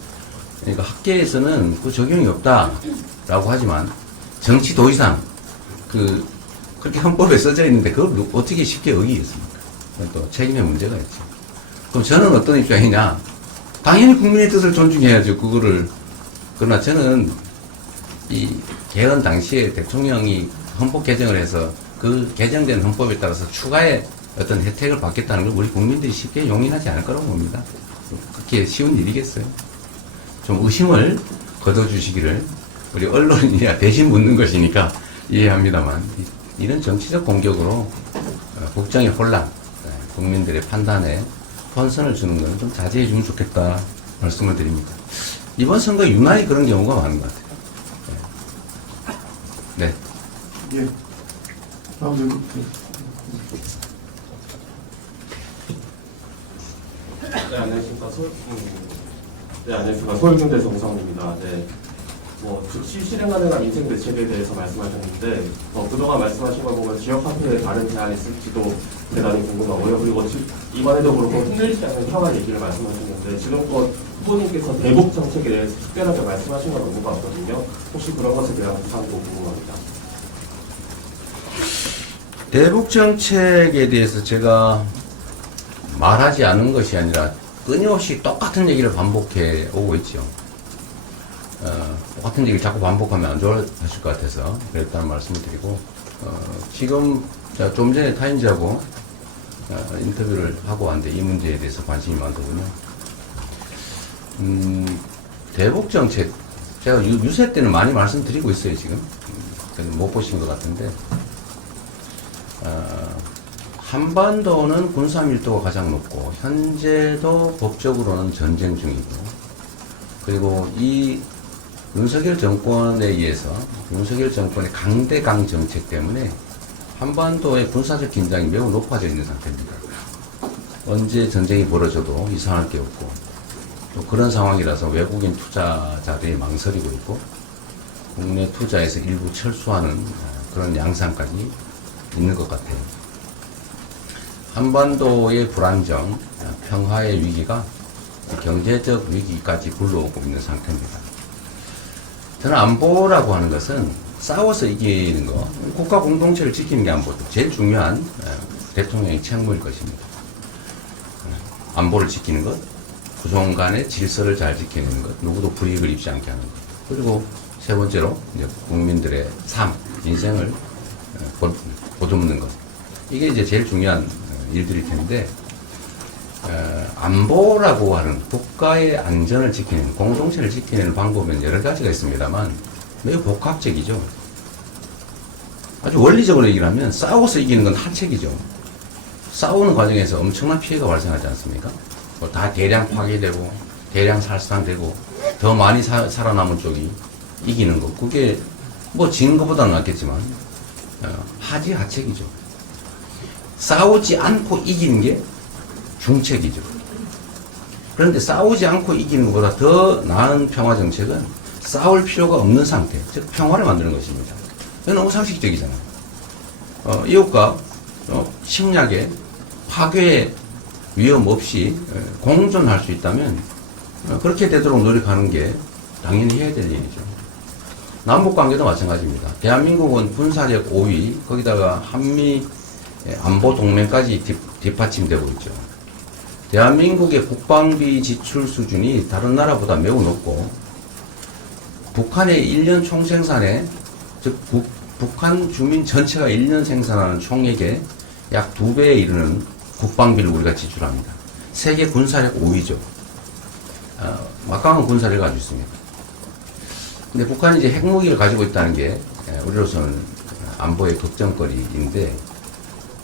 그러니까 학계에서는 그 적용이 없다라고 하지만 정치 도의상 그렇게 헌법에 써져 있는데 그걸 어떻게 쉽게 어기겠습니까? 또 책임의 문제가 있죠. 그럼 저는 어떤 입장이냐? 당연히 국민의 뜻을 존중해야죠. 그러나 저는 이 개헌 당시에 대통령이 헌법 개정을 해서 그 개정된 헌법에 따라서 추가의 어떤 혜택을 받겠다는 걸 우리 국민들이 쉽게 용인하지 않을 거라고 봅니다. 그렇게 쉬운 일이겠어요? 좀 의심을 거둬주시기를, 우리 언론이야 대신 묻는 것이니까 이해합니다만 이런 정치적 공격으로 국정의 혼란, 국민들의 판단에 혼선을 주는 것은 좀 자제해 주면 좋겠다 말씀을 드립니다. 이번 선거 유난히 그런 경우가 많은 것 같아요. 네. 예. 다음 질문. 네, 안녕하십니까. 안녕하십니까. 서울경대 정성입니다. 네. 즉시 실행 가능한 인생 대책에 대해서 말씀하셨는데, 그동안 말씀하신 걸 보면 지역화폐에 다른 제한이 있을지도 대단히 궁금하고요. 그리고 이번에도 그렇고 흔들리지 않는 평화 얘기를 말씀하셨는데, 지금껏 후보님께서 대북 정책에 대해서 특별하게 말씀하신 건 없는 것 같거든요. 혹시 그런 것에 대한 부상도 궁금합니다. 대북 정책에 대해서 제가 말하지 않은 것이 아니라 끊임없이 똑같은 얘기를 반복해 오고 있죠. 똑같은 얘기를 자꾸 반복하면 안 좋아하실 것 같아서 그랬다는 말씀을 드리고, 지금 좀 전에 타임즈하고 인터뷰를 하고 왔는데 이 문제에 대해서 관심이 많더군요. 대북 정책, 제가 유세 때는 많이 말씀드리고 있어요, 지금. 못 보신 것 같은데, 한반도는 군사 밀도가 가장 높고, 현재도 법적으로는 전쟁 중이고, 그리고 이 윤석열 정권에 의해서 윤석열 정권의 강대강 정책 때문에 한반도의 군사적 긴장이 매우 높아져 있는 상태입니다. 언제 전쟁이 벌어져도 이상할 게 없고, 또 그런 상황이라서 외국인 투자자들이 망설이고 있고, 국내 투자에서 일부 철수하는 그런 양상까지 있는 것 같아요. 한반도의 불안정, 평화의 위기가 경제적 위기까지 불러오고 있는 상태입니다. 저는 안보라고 하는 것은 싸워서 이기는 거, 국가 공동체를 지키는 게 안보죠. 제일 중요한 대통령의 책무일 것입니다. 안보를 지키는 것, 구성 간의 질서를 잘 지키는 것, 누구도 불이익을 입지 않게 하는 것. 그리고 세 번째로 이제 국민들의 삶, 인생을 보듬는 것. 이게 이제 제일 중요한 일들일 텐데, 안보라고 하는 국가의 안전을 지키는, 공동체를 지키는 방법은 여러 가지가 있습니다만, 매우 복합적이죠. 아주 원리적으로 얘기를 하면 싸워서 이기는 건 하책이죠. 싸우는 과정에서 엄청난 피해가 발생하지 않습니까? 뭐 다 대량 파괴되고 대량 살상되고 더 많이 살아남은 쪽이 이기는 거. 그게 뭐 지는 것보다는 낫겠지만 하책이죠. 싸우지 않고 이기는 게 중책이죠. 그런데 싸우지 않고 이기는 것보다 더 나은 평화 정책은 싸울 필요가 없는 상태, 즉 평화를 만드는 것입니다. 이건 너무 상식적이잖아요. 이웃과 심약의 파괴 위험 없이 공존할 수 있다면 그렇게 되도록 노력하는 게 당연히 해야 될 일이죠. 남북관계도 마찬가지입니다. 대한민국은 군사력 5위, 거기다가 한미 안보 동맹까지 뒷받침되고 있죠. 대한민국의 국방비 지출 수준이 다른 나라보다 매우 높고 북한의 1년 총생산에, 즉 북한 주민 전체가 1년 생산하는 총액의 약 2배에 이르는 국방비를 우리가 지출합니다. 세계 군사력 5위죠. 막강한 군사력을 가지고 있습니다. 근데 북한이 이제 핵무기를 가지고 있다는 게 우리로서는 안보의 걱정거리인데,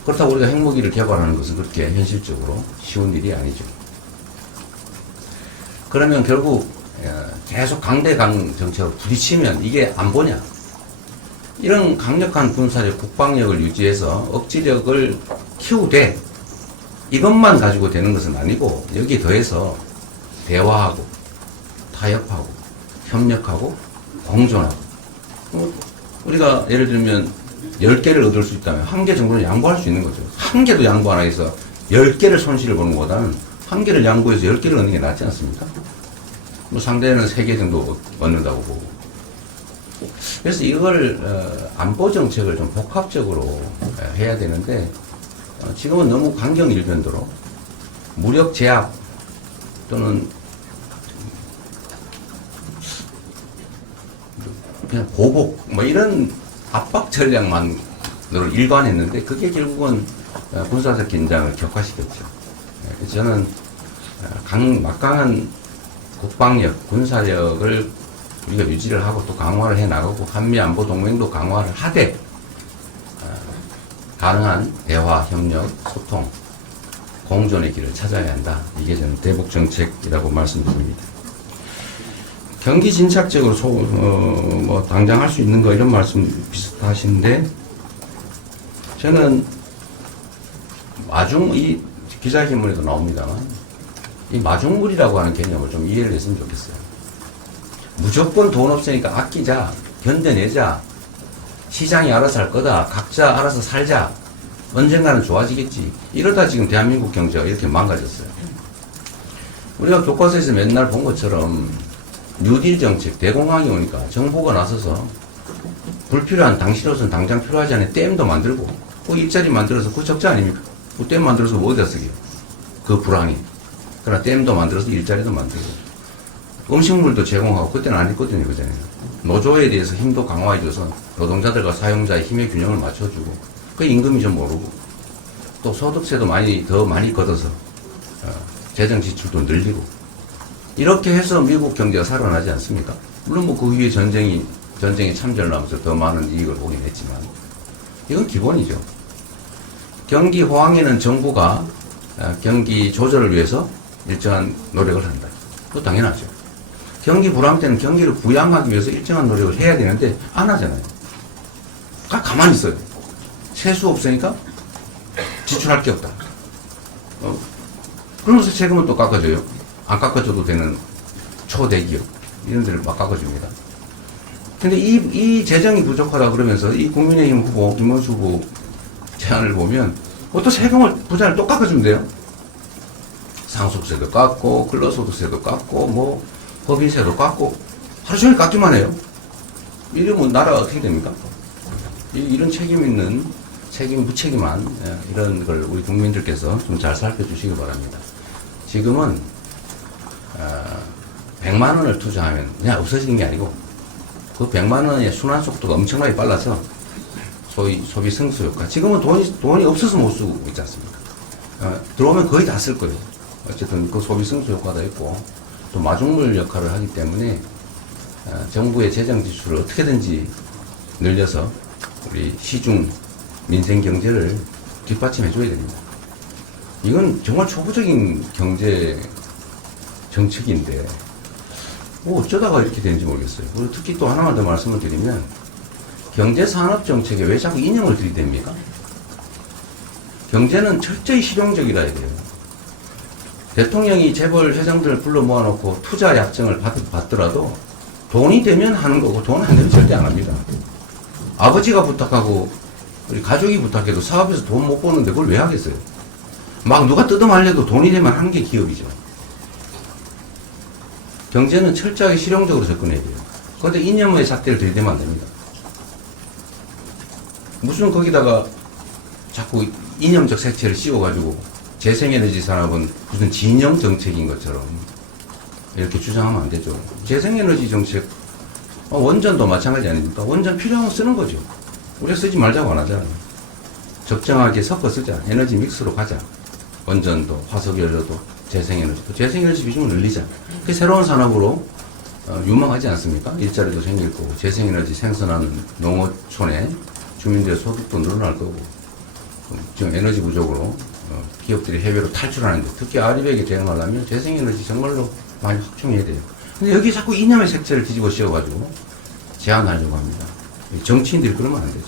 그렇다고 우리가 핵무기를 개발하는 것은 그렇게 현실적으로 쉬운 일이 아니죠. 그러면 결국 계속 강대강 정책으로 부딪히면 이게 안보냐? 이런 강력한 군사력, 국방력을 유지해서 억지력을 키우되 이것만 가지고 되는 것은 아니고, 여기에 더해서 대화하고 타협하고 협력하고 공존하고, 우리가 예를 들면 10개를 얻을 수 있다면 1개 정도는 양보할 수 있는 거죠. 1개도 양보 안 해서 10개를 손실을 보는 것보다는 1개를 양보해서 10개를 얻는 게 낫지 않습니까? 뭐 상대는 3개 정도 얻는다고 보고. 그래서 이걸 안보 정책을 좀 복합적으로 해야 되는데, 지금은 너무 강경일변도로 무력 제압 또는 그냥 보복 뭐 이런 압박 전략만으로 일관했는데, 그게 결국은 군사적 긴장을 격화시켰죠. 그래서 저는 막강한 국방력, 군사력을 우리가 유지를 하고 또 강화를 해 나가고, 한미 안보 동맹도 강화를 하되 가능한 대화, 협력, 소통, 공존의 길을 찾아야 한다. 이게 저는 대북 정책이라고 말씀드립니다. 경기 진착적으로 뭐 당장 할 수 있는 거 이런 말씀 비슷하신데, 저는 이 기자신문에도 나옵니다만 이 마중물이라고 하는 개념을 좀 이해를 했으면 좋겠어요. 무조건 돈 없으니까 아끼자, 견뎌내자, 시장이 알아서 할 거다, 각자 알아서 살자, 언젠가는 좋아지겠지. 이러다 지금 대한민국 경제가 이렇게 망가졌어요. 우리가 교과서에서 맨날 본 것처럼 뉴딜 정책, 대공황이 오니까 정부가 나서서 불필요한, 당시로서는 당장 필요하지 않은 댐도 만들고, 그 일자리 만들어서 그 적자 아닙니까? 그 댐 만들어서 뭐 어디다 쓰게요? 그 불황이. 그러나 댐도 만들어서 일자리도 만들고, 음식물도 제공하고, 그때는 안 했거든요, 그전에는. 노조에 대해서 힘도 강화해줘서 노동자들과 사용자의 힘의 균형을 맞춰주고, 그 임금이 좀 오르고, 또 소득세도 더 많이 걷어서 재정 지출도 늘리고, 이렇게 해서 미국 경제가 살아나지 않습니까? 물론 뭐 그 위에 전쟁에 참전을 하면서 더 많은 이익을 보긴 했지만, 이건 기본이죠. 경기 호황에는 정부가 경기 조절을 위해서 일정한 노력을 한다. 그거 당연하죠. 경기 불황 때는 경기를 부양하기 위해서 일정한 노력을 해야 되는데 안 하잖아요. 가만히 있어요. 세수 없으니까 지출할 게 없다. 그러면서 세금은 또 깎아줘요. 안 깎아줘도 되는 초대기업 이런 데를 막 깎아줍니다. 근데 이 재정이 부족하다 그러면서 이 국민의힘 후보, 김문수 후보 제안을 보면 또 세금을 부자를 또 깎아준대요. 상속세도 깎고, 근로소득세도 깎고, 뭐 법인세도 깎고, 하루 종일 깎기만 해요. 이러면 나라가 어떻게 됩니까? 이런 책임 무책임한 이런 걸 우리 국민들께서 좀 잘 살펴주시기 바랍니다. 지금은 100만 원을 투자하면 그냥 없어지는 게 아니고, 그 100만 원의 순환 속도가 엄청나게 빨라서 소위 소비 승수 효과. 지금은 돈이 없어서 못 쓰고 있지 않습니까? 들어오면 거의 다 쓸 거예요. 어쨌든 그 소비 승수 효과도 있고, 또 마중물 역할을 하기 때문에 정부의 재정 지출을 어떻게든지 늘려서 우리 시중 민생 경제를 뒷받침해 줘야 됩니다. 이건 정말 초보적인 경제 정책인데 뭐 어쩌다가 이렇게 되는지 모르겠어요. 그리고 특히 또 하나만 더 말씀을 드리면 경제산업 정책에 왜 자꾸 이념을 들이댑니까? 경제는 철저히 실용적이라 해야 돼요. 대통령이 재벌 회장들을 불러 모아놓고 투자 약정을 받더라도 돈이 되면 하는 거고 돈 안 되면 절대 안 합니다. 아버지가 부탁하고 우리 가족이 부탁해도 사업에서 돈 못 버는데 그걸 왜 하겠어요? 막 누가 뜯어말려도 돈이 되면 하는 게 기업이죠. 경제는 철저하게 실용적으로 접근해야 돼요. 그런데 이념의 잣대를 들이대면 안 됩니다. 무슨 거기다가 자꾸 이념적 색채를 씌워가지고 재생에너지 산업은 무슨 진영 정책인 것처럼 이렇게 주장하면 안 되죠. 재생에너지 정책, 원전도 마찬가지 아닙니까? 원전 필요하면 쓰는 거죠. 우리가 쓰지 말자고 안 하잖아요. 적정하게 섞어 쓰자. 에너지 믹스로 가자. 원전도, 화석연료도, 재생에너지도. 재생에너지 비중을 늘리자. 그게 새로운 산업으로 유망하지 않습니까? 일자리도 생길 거고, 재생에너지 생산하는 농어촌에 주민들의 소득도 늘어날 거고, 지금 에너지 부족으로 기업들이 해외로 탈출하는데, 특히 아리백에 대응하려면 재생에너지 정말로 많이 확충해야 돼요. 근데 여기 자꾸 이념의 색채를 뒤집어 씌워가지고 제한하려고 합니다. 정치인들이 그러면 안 되죠.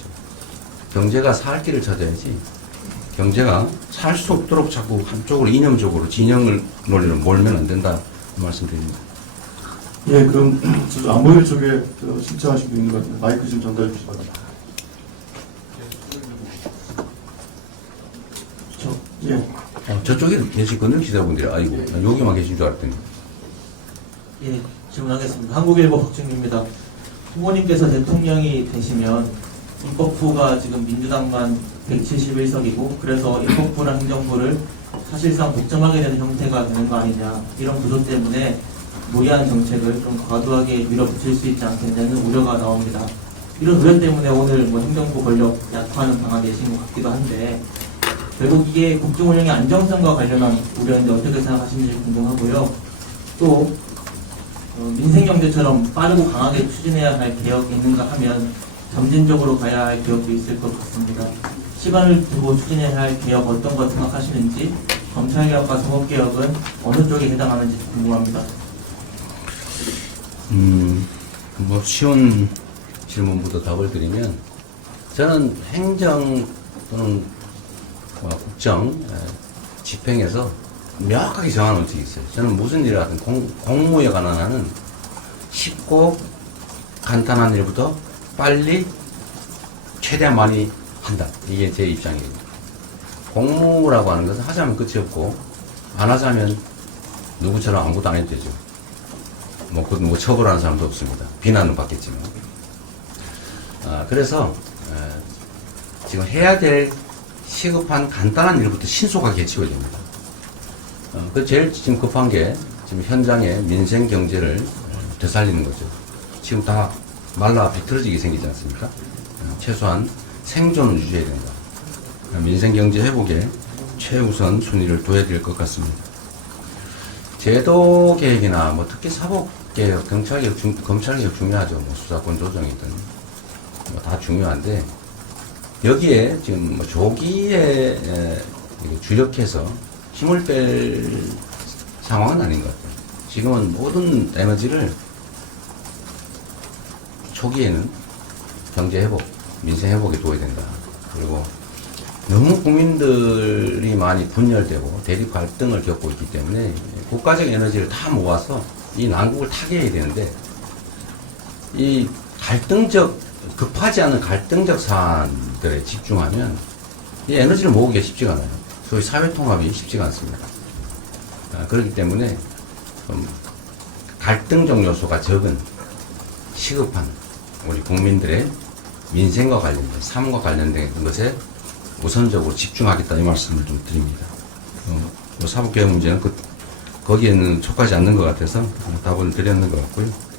경제가 살 길을 찾아야지, 경제가 살 수 없도록 자꾸 한쪽으로 이념적으로 진영을 논리로 몰면 안 된다 말씀드립니다. 예, 그럼 안 보이는 쪽에 신청하시고 있는 것 같은데 마이크 좀 전달해 주시기 바랍니다. 저쪽에 계시거든요, 기자분들이. 아이고, 여기만 계신 줄 알았더니. 예, 질문하겠습니다. 한국일보 박준규입니다. 후보님께서 대통령이 되시면 입법부가 지금 민주당만 171석이고 그래서 입법부랑 행정부를 사실상 독점하게 되는 형태가 되는 거 아니냐, 이런 구조 때문에 무리한 정책을 좀 과도하게 밀어붙일 수 있지 않겠냐는 우려가 나옵니다. 이런 우려 때문에 오늘 행정부 권력 약화하는 방안 내신 것 같기도 한데, 결국 이게 국정 운영의 안정성과 관련한 우려인데 어떻게 생각하시는지 궁금하고요. 또 민생 경제처럼 빠르고 강하게 추진해야 할 개혁이 있는가 하면 점진적으로 가야 할 개혁도 있을 것 같습니다. 시간을 두고 추진해야 할 개혁 어떤 거 생각하시는지, 검찰개혁과 사법개혁은 어느 쪽에 해당하는지 궁금합니다. 쉬운 질문부터 답을 드리면, 저는 행정 또는 국정 집행에서 명확하게 정한 원칙이 있어요. 저는 무슨 일을 하든 공무에 관한 한은 쉽고 간단한 일부터 빨리 최대한 많이 한다. 이게 제 입장이에요. 공무라고 하는 것은 하자면 끝이 없고 안 하자면 누구처럼 아무것도 안 해도 되죠. 뭐 처벌하는 사람도 없습니다. 비난은 받겠지만. 그래서 지금 해야 될 시급한 간단한 일부터 신속하게 해치워야 됩니다. 그 제일 지금 급한 게 지금 현장의 민생 경제를 되살리는 거죠. 지금 다 말라 비틀어지게 생기지 않습니까? 최소한 생존을 유지해야 된다. 민생 경제 회복에 최우선 순위를 둬야 될 것 같습니다. 제도 개혁이나 특히 사법 개혁, 경찰 개혁, 검찰 개혁 중요하죠. 수사권 조정이든 다 중요한데, 여기에 지금 조기에 주력해서 힘을 뺄 상황은 아닌 것 같아요. 지금은 모든 에너지를 초기에는 경제 회복, 민생 회복에 둬야 된다. 그리고 너무 국민들이 많이 분열되고 대립 갈등을 겪고 있기 때문에 국가적 에너지를 다 모아서 이 난국을 타개해야 되는데, 이 급하지 않은 갈등적 사안들에 집중하면 이 에너지를 모으기가 쉽지가 않아요. 소위 사회통합이 쉽지가 않습니다. 그렇기 때문에 좀 갈등적 요소가 적은 시급한 우리 국민들의 민생과 관련된, 삶과 관련된 것에 우선적으로 집중하겠다, 이 말씀을 좀 드립니다. 사법개혁 문제는 거기에는 촉하지 않는 것 같아서 답을 드렸는 것 같고요.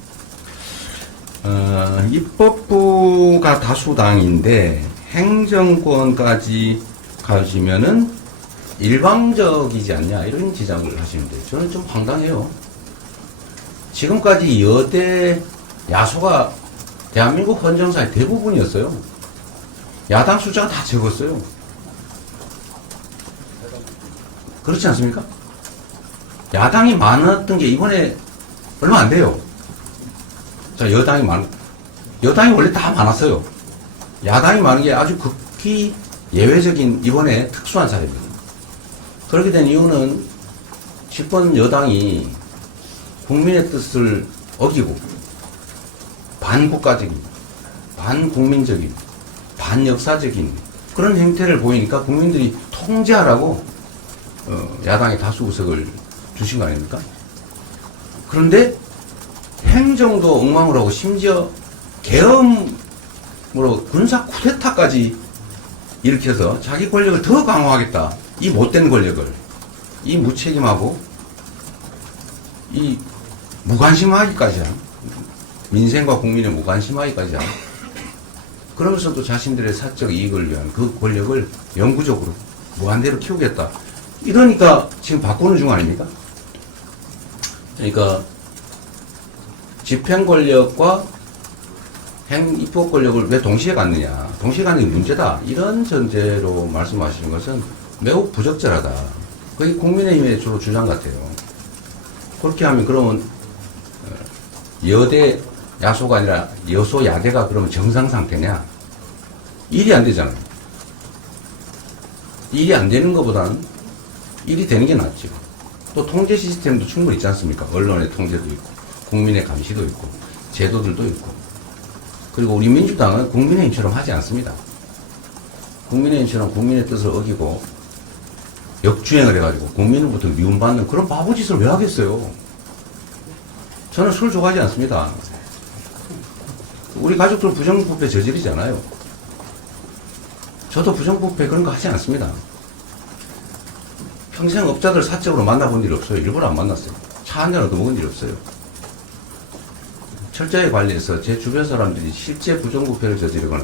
입법부가 다수당인데 행정권까지 가시면은 일방적이지 않냐, 이런 지적을 하시는데 저는 좀 황당해요. 지금까지 여대 야소가 대한민국 헌정사의 대부분이었어요. 야당 숫자가 다 적었어요. 그렇지 않습니까? 야당이 많았던 게 이번에 얼마 안 돼요. 자, 여당이 원래 다 많았어요. 야당이 많은 게 아주 극히 예외적인 이번에 특수한 사례입니다. 그렇게 된 이유는 집권 여당이 국민의 뜻을 어기고 반국가적인, 반국민적인, 반역사적인 그런 행태를 보이니까 국민들이 통제하라고 야당의 다수 의석을 주신 거 아닙니까? 그런데 행정도 엉망을 하고 심지어 계엄으로 군사 쿠데타까지 일으켜서 자기 권력을 더 강화하겠다. 이 못된 권력을, 이 무책임하고 이 무관심하기까지 한, 민생과 국민의 무관심하기까지 한, 그러면서도 자신들의 사적 이익을 위한 그 권력을 영구적으로 무한대로 키우겠다. 이러니까 지금 바꾸는 중 아닙니까? 그러니까 집행 권력과 입법 권력을 왜 동시에 갖느냐. 동시에 갖는 게 문제다. 이런 전제로 말씀하시는 것은 매우 부적절하다. 그게 국민의힘의 주로 주장 같아요. 그렇게 하면 그러면 여대 야소가 아니라 여소 야대가 그러면 정상 상태냐? 일이 안 되잖아요. 일이 안 되는 것보다는 일이 되는 게 낫죠. 또 통제 시스템도 충분히 있지 않습니까? 언론의 통제도 있고, 국민의 감시도 있고, 제도들도 있고. 그리고 우리 민주당은 국민의힘처럼 하지 않습니다. 국민의힘처럼 국민의 뜻을 어기고 역주행을 해가지고 국민으로부터 미움받는 그런 바보짓을 왜 하겠어요? 저는 술 좋아하지 않습니다. 우리 가족들 부정부패 저지르잖아요. 저도 부정부패 그런 거 하지 않습니다. 평생 업자들 사적으로 만나본 일이 없어요. 일부러 안 만났어요. 차 한 잔 얻어먹은 일이 없어요. 철저히 관리해서 제 주변 사람들이 실제 부정부패를 저지르거나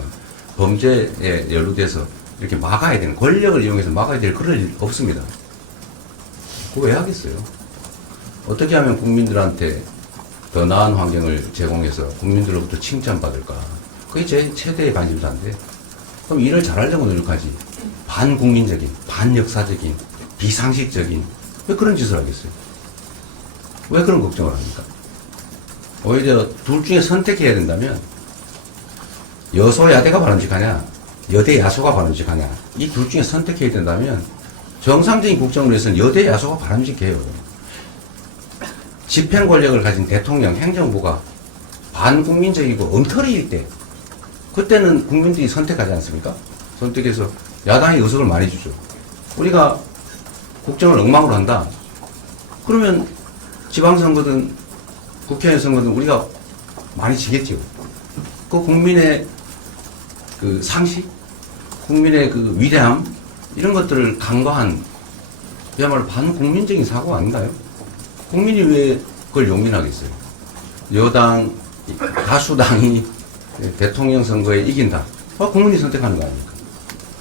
범죄에 연루돼서 이렇게 막아야 되는, 권력을 이용해서 막아야 될 그럴 일 없습니다. 그거 왜 하겠어요? 어떻게 하면 국민들한테 더 나은 환경을 제공해서 국민들로부터 칭찬받을까? 그게 제 최대의 관심사인데, 그럼 일을 잘하려고 노력하지. 반국민적인, 반역사적인, 비상식적인, 왜 그런 짓을 하겠어요? 왜 그런 걱정을 합니까? 오히려 둘 중에 선택해야 된다면, 여소야대가 바람직하냐, 여대 야소가 바람직하냐, 이 둘 중에 선택해야 된다면, 정상적인 국정을 위해서는 여대 야소가 바람직해요. 집행 권력을 가진 대통령, 행정부가 반국민적이고 엉터리일 때, 그때는 국민들이 선택하지 않습니까? 선택해서 야당이 의석을 많이 주죠. 우리가 국정을 엉망으로 한다. 그러면 지방선거든 국회의원 선거든 우리가 많이 지겠죠. 그 국민의 그 상식, 국민의 그 위대함, 이런 것들을 간과한 그야말로 반국민적인 사고 아닌가요? 국민이 왜 그걸 용인하겠어요? 여당, 다수당이 대통령 선거에 이긴다. 국민이 선택하는 거 아닙니까?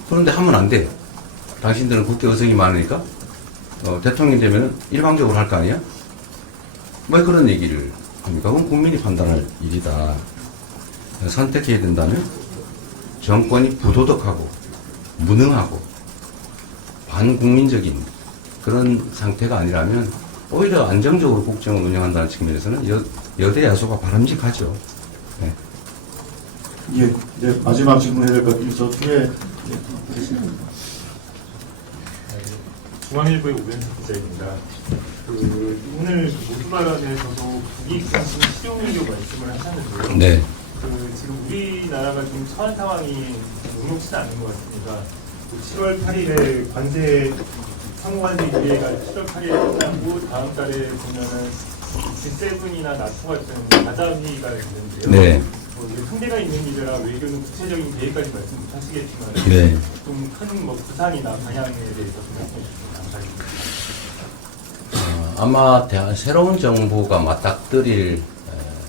그런데 하면 안 돼. 당신들은 국회 의석이 많으니까 대통령 되면 일방적으로 할 거 아니야? 왜 그런 얘기를 합니까? 그건 국민이 판단할 일이다. 선택해야 된다면 정권이 부도덕하고 무능하고 반국민적인 그런 상태가 아니라면 오히려 안정적으로 국정을 운영한다는 측면에서는 여대 야소가 바람직하죠. 네. 예, 네, 마지막 질문해야 될 것 같아요. 저 뒤에 계십니다. 중앙일보의 오변석 기자입니다. 오늘 모두 발언에서도 국익상품 실용률로 말씀을 하셨는데요. 네. 지금 우리나라가 좀 처한 상황이 녹록치 않은 것 같습니다. 7월 8일에 관세 상호관세 유예가 7월 8일에 끝나고 다음 달에 보면은 G7이나 나토 같은 가자회의가 있는데요. 네. 상대가 있는 일이라 외교는 구체적인 계획까지 말씀 못 하시겠지만 네. 좀 큰 부상이나 방향에 대해서 좀 말씀해 주시면 감사하겠습니다. 아마 새로운 정부가 맞닥뜨릴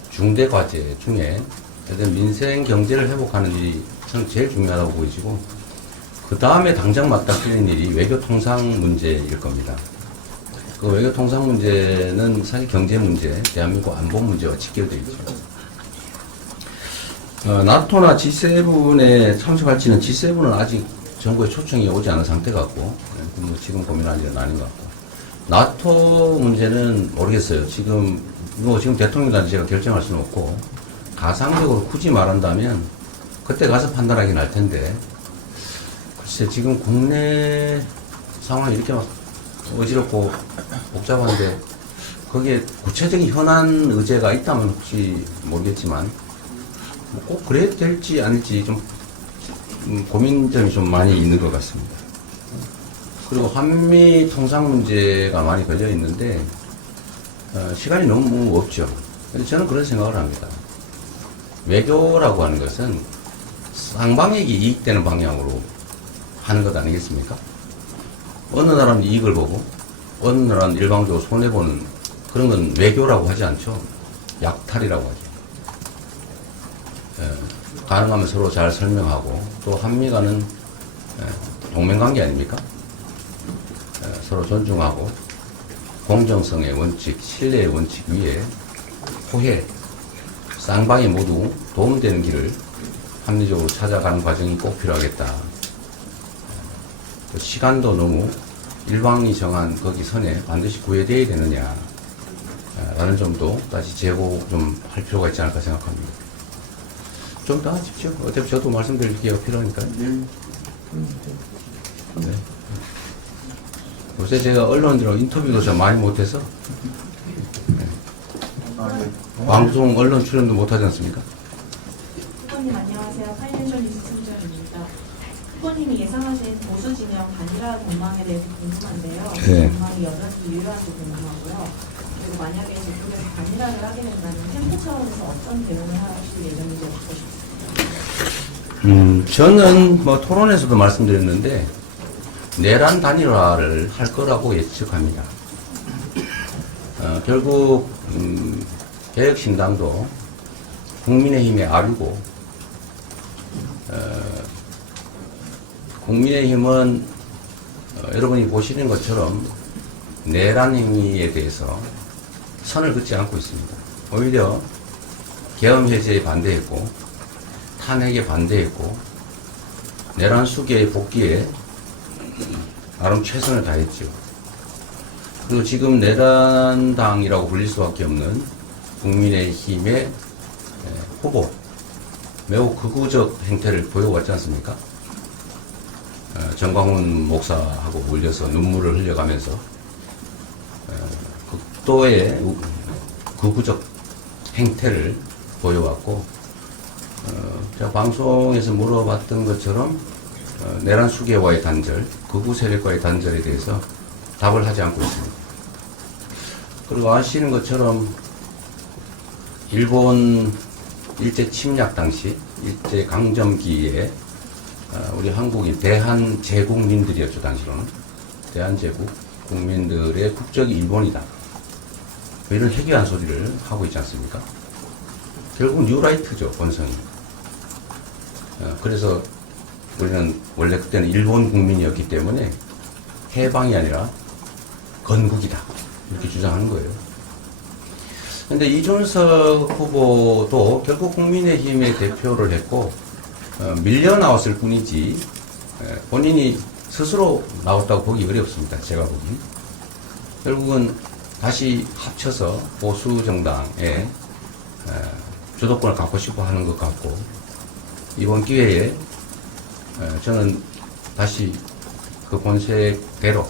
중대 과제 중에 민생 경제를 회복하는 일이 저는 제일 중요하다고 보이지고, 그 다음에 당장 맞닥뜨리는 일이 외교 통상 문제일 겁니다. 그 외교 통상 문제는 사실 경제 문제, 대한민국 안보 문제와 직결되어 있죠. 나토나 G7에 참석할지는 G7은 아직 정부의 초청이 오지 않은 상태 같고, 뭐 지금 고민할 일은 아닌 것 같고. 나토 문제는 모르겠어요. 지금 대통령단체 제가 결정할 수는 없고, 가상적으로 굳이 말한다면, 그때 가서 판단하긴 할 텐데, 글쎄, 지금 국내 상황이 이렇게 막 어지럽고 복잡한데, 거기에 구체적인 현안 의제가 있다면 혹시 모르겠지만, 꼭 그래야 될지 아닐지 좀 고민점이 좀 많이 있는 것 같습니다. 그리고 한미 통상 문제가 많이 걸려 있는데 시간이 너무 없죠. 근데 저는 그런 생각을 합니다. 외교라고 하는 것은 쌍방에게 이익되는 방향으로 하는 것 아니겠습니까? 어느 나라는 이익을 보고 어느 나라는 일방적으로 손해보는 그런 건 외교라고 하지 않죠. 약탈이라고 하죠. 가능하면 서로 잘 설명하고 또 한미 간은 동맹관계 아닙니까? 서로 존중하고 공정성의 원칙, 신뢰의 원칙 위에 호혜, 쌍방이 모두 도움되는 길을 합리적으로 찾아가는 과정이 꼭 필요하겠다. 또 시간도 너무 일방이 정한 거기 선에 반드시 구애되어야 되느냐 라는 점도 다시 재고 좀 할 필요가 있지 않을까 생각합니다. 좀 더 하십시오. 어차피 저도 말씀드릴 기회가 필요하니까요. 네. 요새 제가 언론들하고 인터뷰도 좀 많이 못해서 네. 방송 언론 출연도 못하지 않습니까? 후보님 안녕하세요. 파이낸셜 뉴스 김정입니다. 후보님이 예상하신 보수 진영 단일화 전망에 대해서 궁금한데요. 네. 전망이 여전히 유효한지 궁금하고요. 그리고 만약에 저쪽에서 단일화를 하게 된다면 캠프 차원에서 어떤 대응을 하실 예정인지 듣고 싶습니다. 저는 뭐 토론에서도 말씀드렸는데 내란 단일화를 할 거라고 예측합니다. 결국 개혁신당도 국민의힘에 아류고 국민의힘은 여러분이 보시는 것처럼 내란 행위에 대해서 선을 긋지 않고 있습니다. 오히려 계엄 해제에 반대했고 탄핵에 반대했고 내란 수계의 복귀에 나름 최선을 다했죠. 그리고 지금 내란당이라고 불릴 수밖에 없는 국민의힘의 후보 매우 극우적 행태를 보여왔지 않습니까? 정광훈 목사하고 몰려서 눈물을 흘려가면서 극도의 극우적 행태를 보여왔고 제가 방송에서 물어봤던 것처럼 내란 수계와의 단절, 극우 세력과의 단절에 대해서 답을 하지 않고 있습니다. 그리고 아시는 것처럼 일본 일제 침략 당시, 일제 강점기에 우리 한국인 대한제국민들이었죠, 당시로는. 대한제국 국민들의 국적이 일본이다. 이런 해괴한 소리를 하고 있지 않습니까? 결국 뉴라이트죠, 본성이. 그래서 우리는 원래 그때는 일본 국민이었기 때문에 해방이 아니라 건국이다. 이렇게 주장하는 거예요. 근데 이준석 후보도 결국 국민의힘의 대표를 했고, 밀려 나왔을 뿐이지, 본인이 스스로 나왔다고 보기 어렵습니다. 제가 보기엔. 결국은 다시 합쳐서 보수 정당에 주도권을 갖고 싶어 하는 것 같고, 이번 기회에 저는 다시 그 본색대로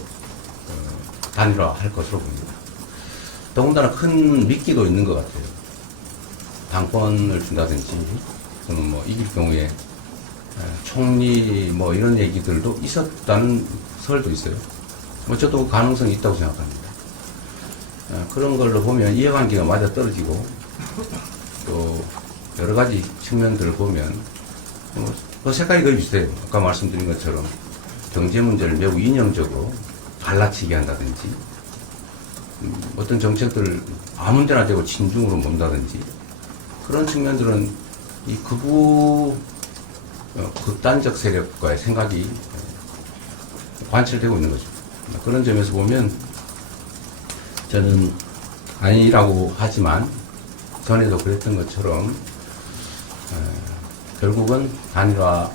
단일화할 것으로 봅니다. 더군다나 큰 미끼도 있는 것 같아요. 당권을 준다든지, 또는 뭐 이길 경우에 총리 뭐 이런 얘기들도 있었다는 설도 있어요. 뭐 저도 가능성이 있다고 생각합니다. 그런 걸로 보면 이해관계가 맞아 떨어지고 또 여러 가지 측면들을 보면 뭐 색깔이 거의 비슷해요. 아까 말씀드린 것처럼 경제 문제를 매우 이념적으로 갈라치게 한다든지 어떤 정책들을 아무 데나 대고 친중으로 mon다든지 그런 측면들은 이 극단적 세력과의 생각이 관철되고 있는 거죠. 그런 점에서 보면 저는 아니라고 하지만 전에도 그랬던 것처럼 결국은 단일화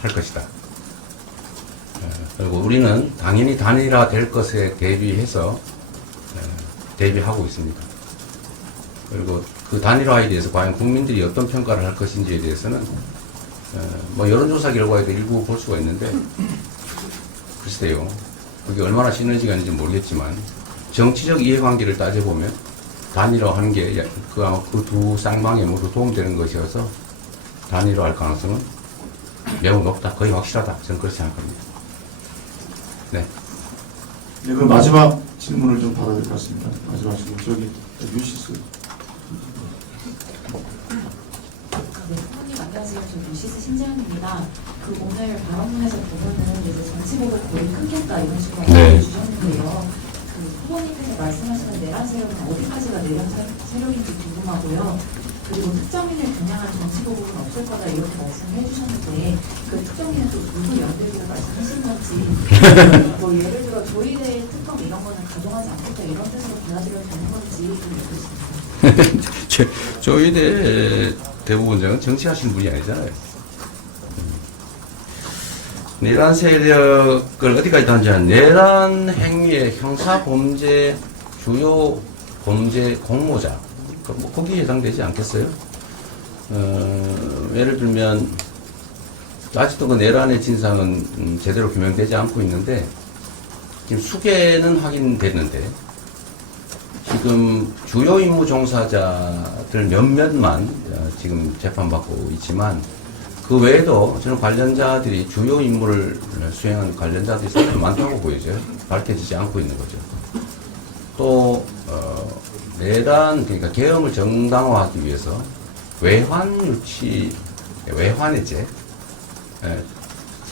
할 것이다. 그리고 우리는 당연히 단일화 될 것에 대비해서 대비하고 있습니다. 그리고 그 단일화에 대해서 과연 국민들이 어떤 평가를 할 것인지에 대해서는 뭐 여론조사 결과에도 일부 볼 수가 있는데 글쎄요, 그게 얼마나 시너지가 있는지 모르겠지만 정치적 이해관계를 따져보면 단일화하는 게 아마 그 두 쌍방에 모두 도움되는 것이어서 단일화할 가능성은 매우 높다, 거의 확실하다, 저는 그렇게 생각합니다. 네. 네, 그 마지막 질문을 좀 받아야 될 것 같습니다. 마지막 질문 저기 유시스. 네, 후보님 안녕하세요. 저 유시스 신재현입니다. 그 오늘 발언문에서 보면은 이제 정치보고 거의 끊겠다 이런 식으로 네. 주셨는데요. 그 후보님께서 말씀하시는 내란 세력은 어디까지가 내란 세력인지 궁금하고요. 그리고 특정인을 겨냥한 정치보복은 없을 거다 이렇게 말씀을 해주셨는데 그 특정인은 또 누구 연대기로 말씀하신 건지 뭐 예를 들어 조이대 특검 이런 거는 가동하지 않겠다 이런 뜻으로 받아들여도 되는 건지 좀 묻겠습니다. 조이대 대부분장은 정치하신 분이 아니잖아요. 내란 세력을 어디까지 단죄한 내란 행위의 형사범죄 주요 범죄 공모자 뭐 거기에 해당되지 않겠어요? 예를 들면 아직도 그 내란의 진상은 제대로 규명되지 않고 있는데 지금 수개는 확인됐는데 지금 주요 임무 종사자들 몇몇만 지금 재판받고 있지만 그 외에도 저는 관련자들이 주요 임무를 수행한 관련자들이 상당히 많다고 보여져요. 밝혀지지 않고 있는 거죠. 또 내란 그러니까 계엄을 정당화하기 위해서 외환해제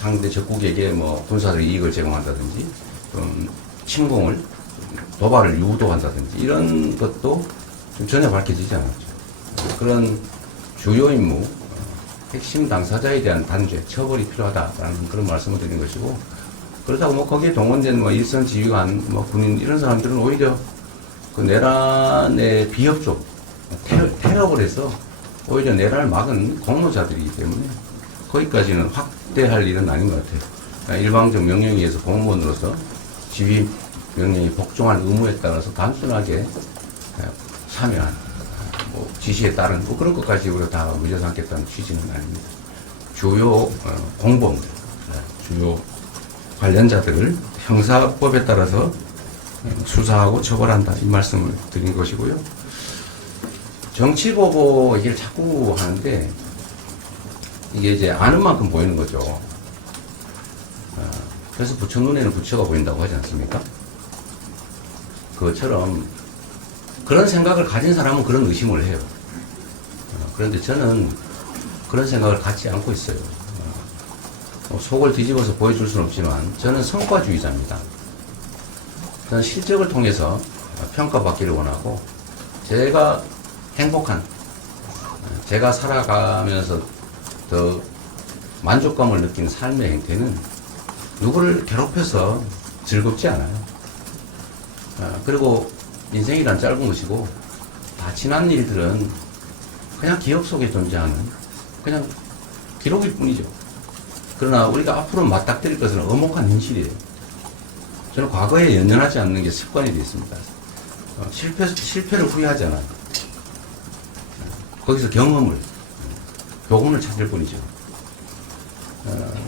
상대 적국에게 뭐 군사적 이익을 제공한다든지 좀 침공을 도발을 유도한다든지 이런 것도 좀 전혀 밝혀지지 않았죠. 그런 주요 임무 핵심 당사자에 대한 단죄 처벌이 필요하다라는 그런 말씀을 드린 것이고 그렇다고 뭐 거기에 동원된 뭐 일선 지휘관 뭐 군인 이런 사람들은 오히려 그 내란의 비협조, 태업을 해서 오히려 내란을 막은 공모자들이기 때문에 거기까지는 확대할 일은 아닌 것 같아요. 그러니까 일방적 명령에 의해서 공무원으로서 지휘 명령에 복종할 의무에 따라서 단순하게 참여한 뭐 지시에 따른 뭐 그런 것까지 우리가 다 문제 삼겠다는 취지는 아닙니다. 주요 공범들, 주요 관련자들을 형사법에 따라서 수사하고 처벌한다 이 말씀을 드린 것이고요. 정치보복 얘기를 자꾸 하는데 이게 이제 아는 만큼 보이는 거죠. 그래서 부처 눈에는 부처가 보인다고 하지 않습니까? 그것처럼 그런 생각을 가진 사람은 그런 의심을 해요. 그런데 저는 그런 생각을 갖지 않고 있어요. 속을 뒤집어서 보여줄 수는 없지만 저는 성과주의자입니다. 저는 실적을 통해서 평가받기를 원하고 제가 행복한, 제가 살아가면서 더 만족감을 느끼는 삶의 행태는 누구를 괴롭혀서 즐겁지 않아요. 그리고 인생이란 짧은 것이고 다 지난 일들은 그냥 기억 속에 존재하는 그냥 기록일 뿐이죠. 그러나 우리가 앞으로 맞닥뜨릴 것은 엄혹한 현실이에요. 저는 과거에 연연하지 않는 게 습관이 되어 있습니다. 실패를 후회하지 않아요. 거기서 경험을, 교훈을 찾을 뿐이죠.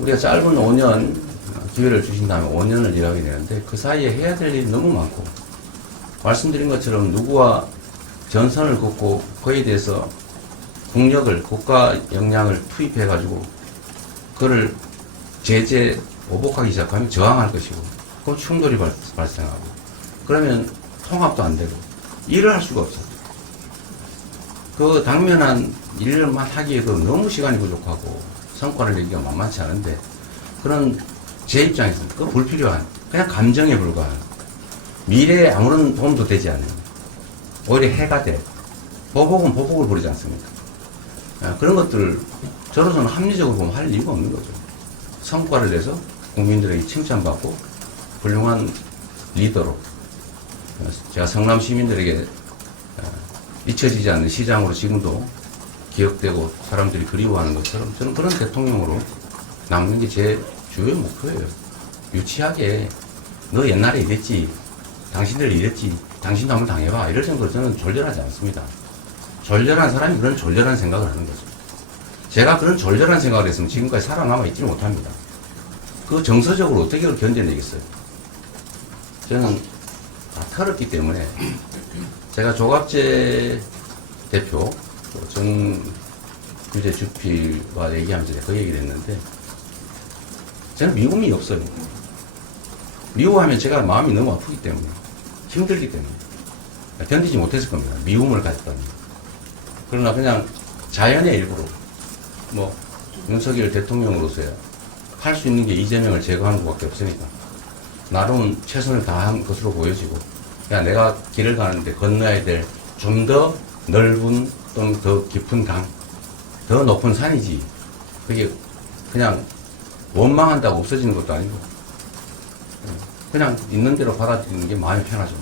우리가 짧은 5년 기회를 주신다면 5년을 일하게 되는데 그 사이에 해야 될 일이 너무 많고 말씀드린 것처럼 누구와 전선을 긋고 그에 대해서 국력을, 국가 역량을 투입해가지고 그를 제재, 보복하기 시작하면 저항할 것이고 그럼 충돌이 발생하고 그러면 통합도 안 되고 일을 할 수가 없어요. 그 당면한 일만 하기에도 너무 시간이 부족하고 성과를 내기가 만만치 않은데 그런 제 입장에서는 그 불필요한 그냥 감정에 불과한 미래에 아무런 도움도 되지 않는 오히려 해가 돼 보복은 보복을 부리지 않습니까? 그런 것들 저로서는 합리적으로 보면 할 이유가 없는 거죠. 성과를 내서 국민들에게 칭찬받고 훌륭한 리더로 제가 성남 시민들에게 잊혀지지 않는 시장으로 지금도 기억되고 사람들이 그리워하는 것처럼 저는 그런 대통령으로 남는 게 제 주요 목표예요. 유치하게 너 옛날에 이랬지, 당신들 이랬지, 당신도 한번 당해봐, 이럴 정도로 저는 졸렬하지 않습니다. 졸렬한 사람이 그런 졸렬한 생각을 하는 거죠. 제가 그런 졸렬한 생각을 했으면 지금까지 살아남아 있지 못합니다. 그 정서적으로 어떻게 그걸 견뎌내겠어요? 저는 다 털었기 때문에 제가 조갑재 대표, 정규재 주필과 얘기하면서 제가 그 얘기를 했는데 저는 미움이 없어요. 미워하면 제가 마음이 너무 아프기 때문에, 힘들기 때문에 견디지 못했을 겁니다. 미움을 가졌다면. 그러나 그냥 자연의 일부로 뭐 윤석열 대통령으로서야 할 수 있는 게 이재명을 제거하는 것밖에 없으니까 나름 최선을 다한 것으로 보여지고, 야, 내가 길을 가는데 건너야 될 좀 더 넓은 또는 더 깊은 강, 더 높은 산이지, 그게 그냥 원망한다고 없어지는 것도 아니고 그냥 있는 대로 받아들이는 게 마음이 편하죠.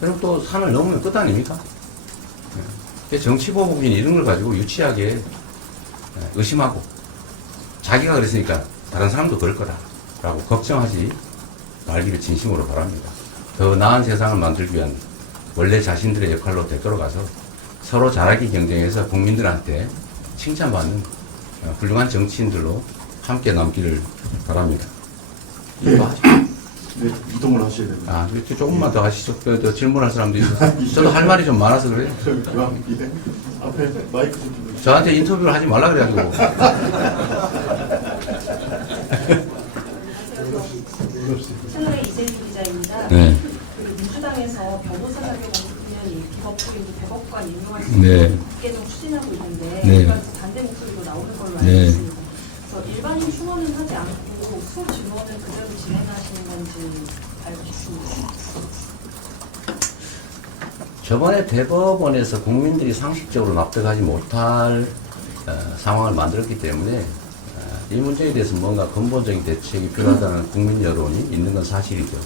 그럼 또 산을 넘으면 끝 아닙니까? 정치보복인 이런 걸 가지고 유치하게 의심하고 자기가 그랬으니까 다른 사람도 그럴 거다라고 걱정하지 말기를 진심으로 바랍니다. 더 나은 세상을 만들기 위한 원래 자신들의 역할로 되돌아가서 서로 잘하기 경쟁해서 국민들한테 칭찬받는 훌륭한 정치인들로 함께 남기를 바랍니다. 예. 네, 이동을 하셔야 됩니다. 아, 이렇게 조금만 더 하시죠. 더 질문할 사람도 있어서. 저도 할 말이 좀 많아서 그래요. 예. 앞에 마이크 좀. 저한테 인터뷰를 하지 말라 그래가지고. 채널의 이재민 기자입니다. 네. 그 민주당에서 변호사 자격 50년이 비법부인 대법관 임명할 수 네. 있는 개정 추진하고 있는데 네. 일반 반대 목소리도 나오는 걸로 알고 네. 있습니다. 그래서 일반인 충원은 하지 않고 수업 증언을 그대로 진행하시는 건지 알고 싶습니다. 저번에 대법원에서 국민들이 상식적으로 납득하지 못할 상황을 만들었기 때문에 이 문제에 대해서 뭔가 근본적인 대책이 필요하다는 국민 여론이 있는 건 사실이죠.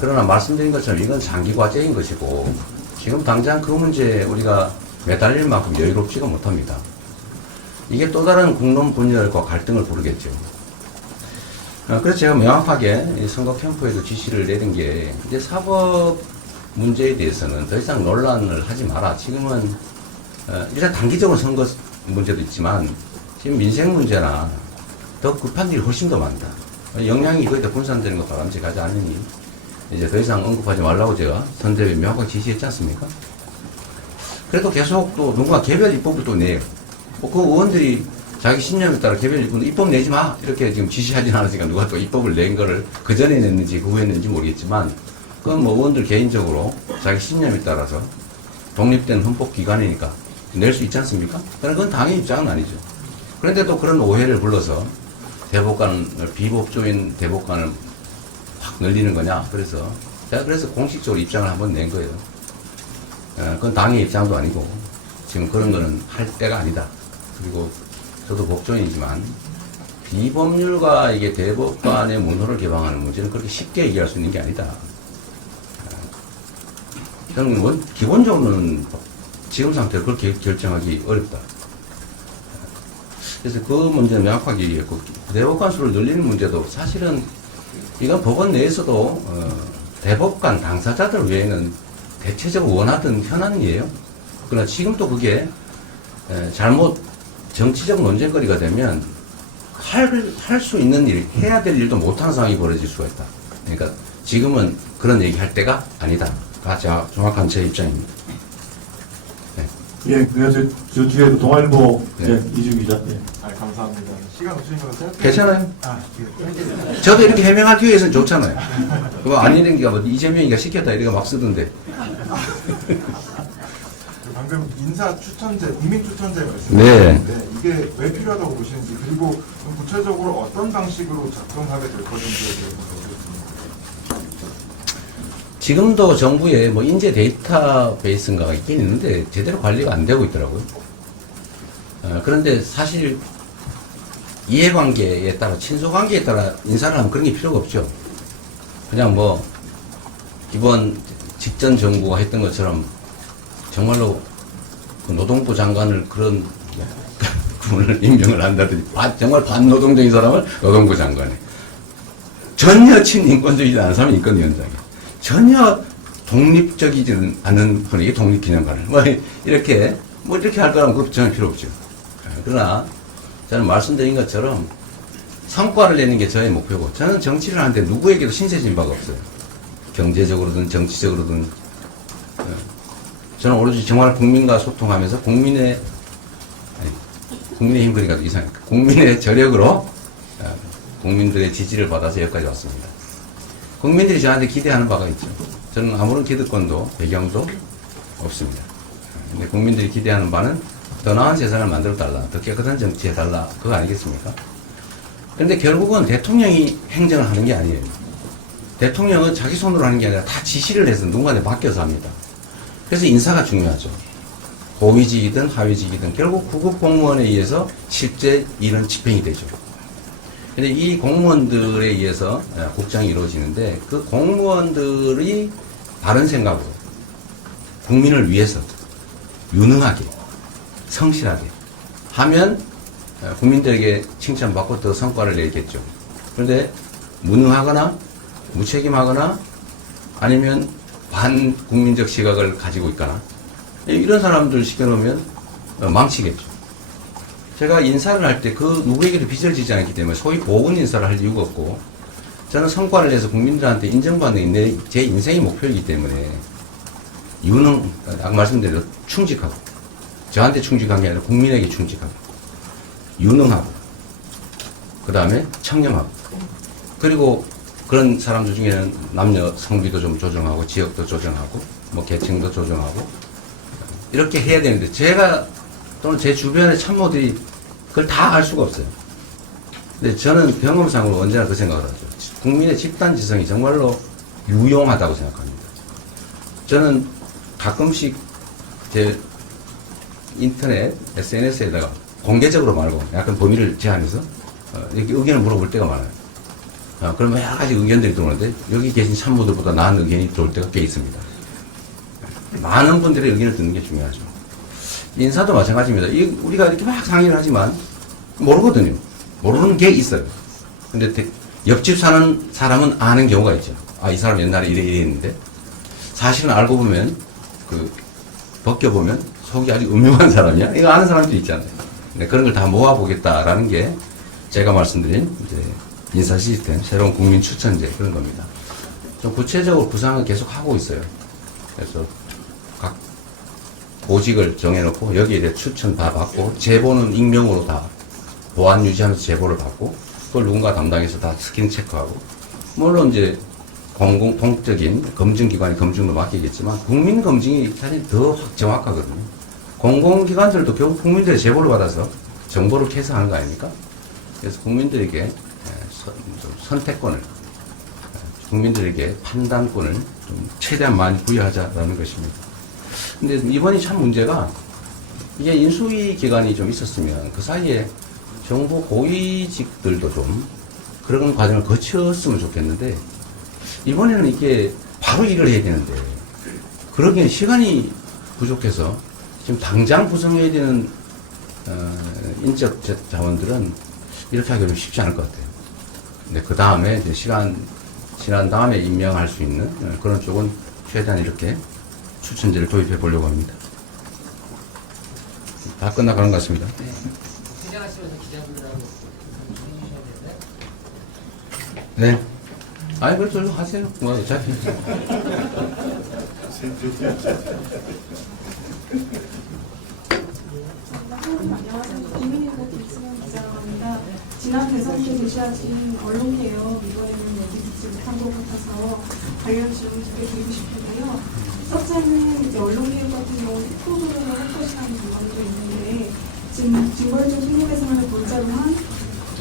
그러나 말씀드린 것처럼 이건 장기 과제인 것이고 지금 당장 그 문제에 우리가 매달릴 만큼 여유롭지가 못합니다. 이게 또 다른 국론 분열과 갈등을 부르겠죠. 그래서 제가 명확하게 이 선거 캠프에도 지시를 내린 게 이제 사법 문제에 대해서는 더 이상 논란을 하지 마라. 지금은 일단 단기적으로 선거 문제도 있지만 지금 민생 문제나 더 급한 일이 훨씬 더 많다. 역량이 거의 다 분산되는 거 바람직하지 않으니 이제 더 이상 언급하지 말라고 제가 선대위에 명확하게 지시했지 않습니까? 그래도 계속 또 누군가 개별 입법을 또 내요. 그 의원들이 자기 신념에 따라 개별 입법 내지 마 이렇게 지금 지시하진 않았으니까 누가 또 입법을 낸 거를 그 전에 냈는지 그 후에 냈는지 모르겠지만 그건 뭐 의원들 개인적으로 자기 신념에 따라서 독립된 헌법기관이니까 낼 수 있지 않습니까? 그러나 그건 당의 입장은 아니죠. 그런데 또 그런 오해를 불러서 대법관을 비법조인 대법관을 확 늘리는 거냐. 그래서 제가 그래서 공식적으로 입장을 한번 낸 거예요. 그건 당의 입장도 아니고 지금 그런 거는 할 때가 아니다. 그리고 저도 법조인이지만 비법률과 이게 대법관의 문호를 개방하는 문제는 그렇게 쉽게 얘기할 수 있는 게 아니다. 저는 기본적으로는 지금 상태로 그렇게 결정하기 어렵다. 그래서 그 문제는 명확하게 얘기했고, 대법관 수를 늘리는 문제도 사실은 이건 법원 내에서도 대법관 당사자들 외에는 대체적으로 원하던 현안이에요. 그러나 지금 또 그게 잘못 정치적 논쟁거리가 되면 할 수 있는 일, 해야 될 일도 못하는 상황이 벌어질 수가 있다. 그러니까 지금은 그런 얘기 할 때가 아니다. 가 정확한 제 입장입니다. 네. 예, 그래서 저 뒤에 동아일보 네. 이주 기자. 예. 감사합니다. 시간 없으니까 생각해. 괜찮아요. 아, 예. 저도 이렇게 해명할 기회에서는 좋잖아요. 그거 아니는 게 뭐 이재명이가 시켰다 이렇게 막 쓰던데. 방금 인사 추천제, 국민 추천제 네. 말씀하셨는데 이게 왜 필요하다고 보시는지 그리고 구체적으로 어떤 방식으로 작동하게 될 건지에 대해서 모르겠습니다. 지금도 정부에 뭐 인재 데이터베이스인가가 있긴 있는데 제대로 관리가 안 되고 있더라고요. 그런데 사실 이해관계에 따라 친소관계에 따라 인사를 하면 그런 게 필요가 없죠. 그냥 뭐 이번 직전 정부가 했던 것처럼 정말로 그 노동부 장관을 그런 분을 임명을 한다더니 정말 반노동적인 사람을 노동부 장관에 전혀 친인권주의지 않은 사람이 인권위원장이에요. 전혀 독립적이지 않은 분에게 독립기념관을 이렇게 할 거라면 그것도 전혀 필요 없죠. 그러나 저는 말씀드린 것처럼 성과를 내는 게 저의 목표고, 저는 정치를 하는데 누구에게도 신세진 바가 없어요. 경제적으로든 정치적으로든. 저는 오로지 정말 국민과 소통하면서 국민의 힘 그러니까 이상하니까 국민의 저력으로 국민들의 지지를 받아서 여기까지 왔습니다. 국민들이 저한테 기대하는 바가 있죠. 저는 아무런 기득권도 배경도 없습니다. 근데 국민들이 기대하는 바는 더 나은 세상을 만들어달라, 더 깨끗한 정치해달라, 그거 아니겠습니까? 근데 결국은 대통령이 행정을 하는 게 아니에요. 대통령은 자기 손으로 하는 게 아니라 다 지시를 해서 누군가한테 맡겨서 합니다. 그래서 인사가 중요하죠. 고위직이든 하위직이든 결국 구급 공무원에 의해서 실제 일은 집행이 되죠. 근데 이 공무원들에 의해서 국정이 이루어지는데, 그 공무원들이 바른 생각으로 국민을 위해서 유능하게 성실하게 하면 국민들에게 칭찬받고 더 성과를 내겠죠. 그런데 무능하거나 무책임하거나 아니면 반국민적 시각을 가지고 있거나 이런 사람들 시켜놓으면 망치겠죠. 제가 인사를 할 때 그 누구에게도 빚을 지지 않기 때문에 소위 보건 인사를 할 이유가 없고, 저는 성과를 내서 국민들한테 인정받는 게 제 인생의 목표이기 때문에 아까 말씀드린 충직하고, 저한테 충직한 게 아니라 국민에게 충직하고, 유능하고, 그 다음에 청렴하고, 그리고 그런 사람들 중에는 남녀 성비도 좀 조정하고, 지역도 조정하고, 계층도 조정하고, 이렇게 해야 되는데, 제가 또는 제 주변의 참모들이 그걸 다 알 수가 없어요. 근데 저는 경험상으로 언제나 그 생각을 하죠. 국민의 집단지성이 정말로 유용하다고 생각합니다. 저는 가끔씩 제 인터넷, SNS에다가 공개적으로 말고 약간 범위를 제한해서 이렇게 의견을 물어볼 때가 많아요. 그러면 여러 가지 의견들이 들어오는데, 여기 계신 참모들보다 나은 의견이 들어올 때가 꽤 있습니다. 많은 분들의 의견을 듣는 게 중요하죠. 인사도 마찬가지입니다. 우리가 이렇게 막 상의를 하지만 모르거든요. 모르는 게 있어요. 근데 옆집 사는 사람은 아는 경우가 있죠. 이 사람 옛날에 이래 했는데, 사실은 알고 보면 벗겨보면 속이 아주 음흉한 사람이야? 이거 아는 사람도 있잖아요. 근데 그런 걸 다 모아보겠다라는 게 제가 말씀드린 이제 인사 시스템, 새로운 국민 추천제, 그런 겁니다. 좀 구체적으로 구상을 계속 하고 있어요. 그래서 각 보직을 정해놓고 여기에 대해 추천 다 받고, 제보는 익명으로 다 보안 유지하면서 제보를 받고, 그걸 누군가 담당해서 다 스킨 체크하고, 물론 이제 공적인 검증기관의 검증도 맡기겠지만 국민 검증이 사실 더 정확하거든요. 공공기관들도 결국 국민들의 제보를 받아서 정보를 캐서하는 거 아닙니까? 그래서 국민들에게 선택권을, 국민들에게 판단권을 좀 최대한 많이 부여하자라는 것입니다. 근데 이번이 참 문제가, 이게 인수위 기간이 좀 있었으면 그 사이에 정부 고위직들도 좀 그런 과정을 거쳤으면 좋겠는데, 이번에는 이게 바로 일을 해야 되는데 그러기엔 시간이 부족해서 지금 당장 구성해야 되는 인적 자원들은 이렇게 하기가 좀 쉽지 않을 것 같아요. 근데 그 다음에 이제 시간 지난 다음에 임명할 수 있는 그런 쪽은 최대한 이렇게 추천제를 도입해 보려고 합니다. 다 끝나가는 것 같습니다. 퇴장하시면서 기자분들하고 네. 아니, 그래도 좀 하세요. 어차피. 안녕하세요. 국민일보 김수영 기자입니다. 지난 대선 때 제시하신 언론개혁, 이번에는 얘기듣지 못한 것 같아서 관련 질문 두 개 드리고 싶은데요. 첫째는 이제 언론개혁 같은 경우 프로그램을 할 것이라는 전망도 있는데, 지금 징벌적 신고대상을 골자로 한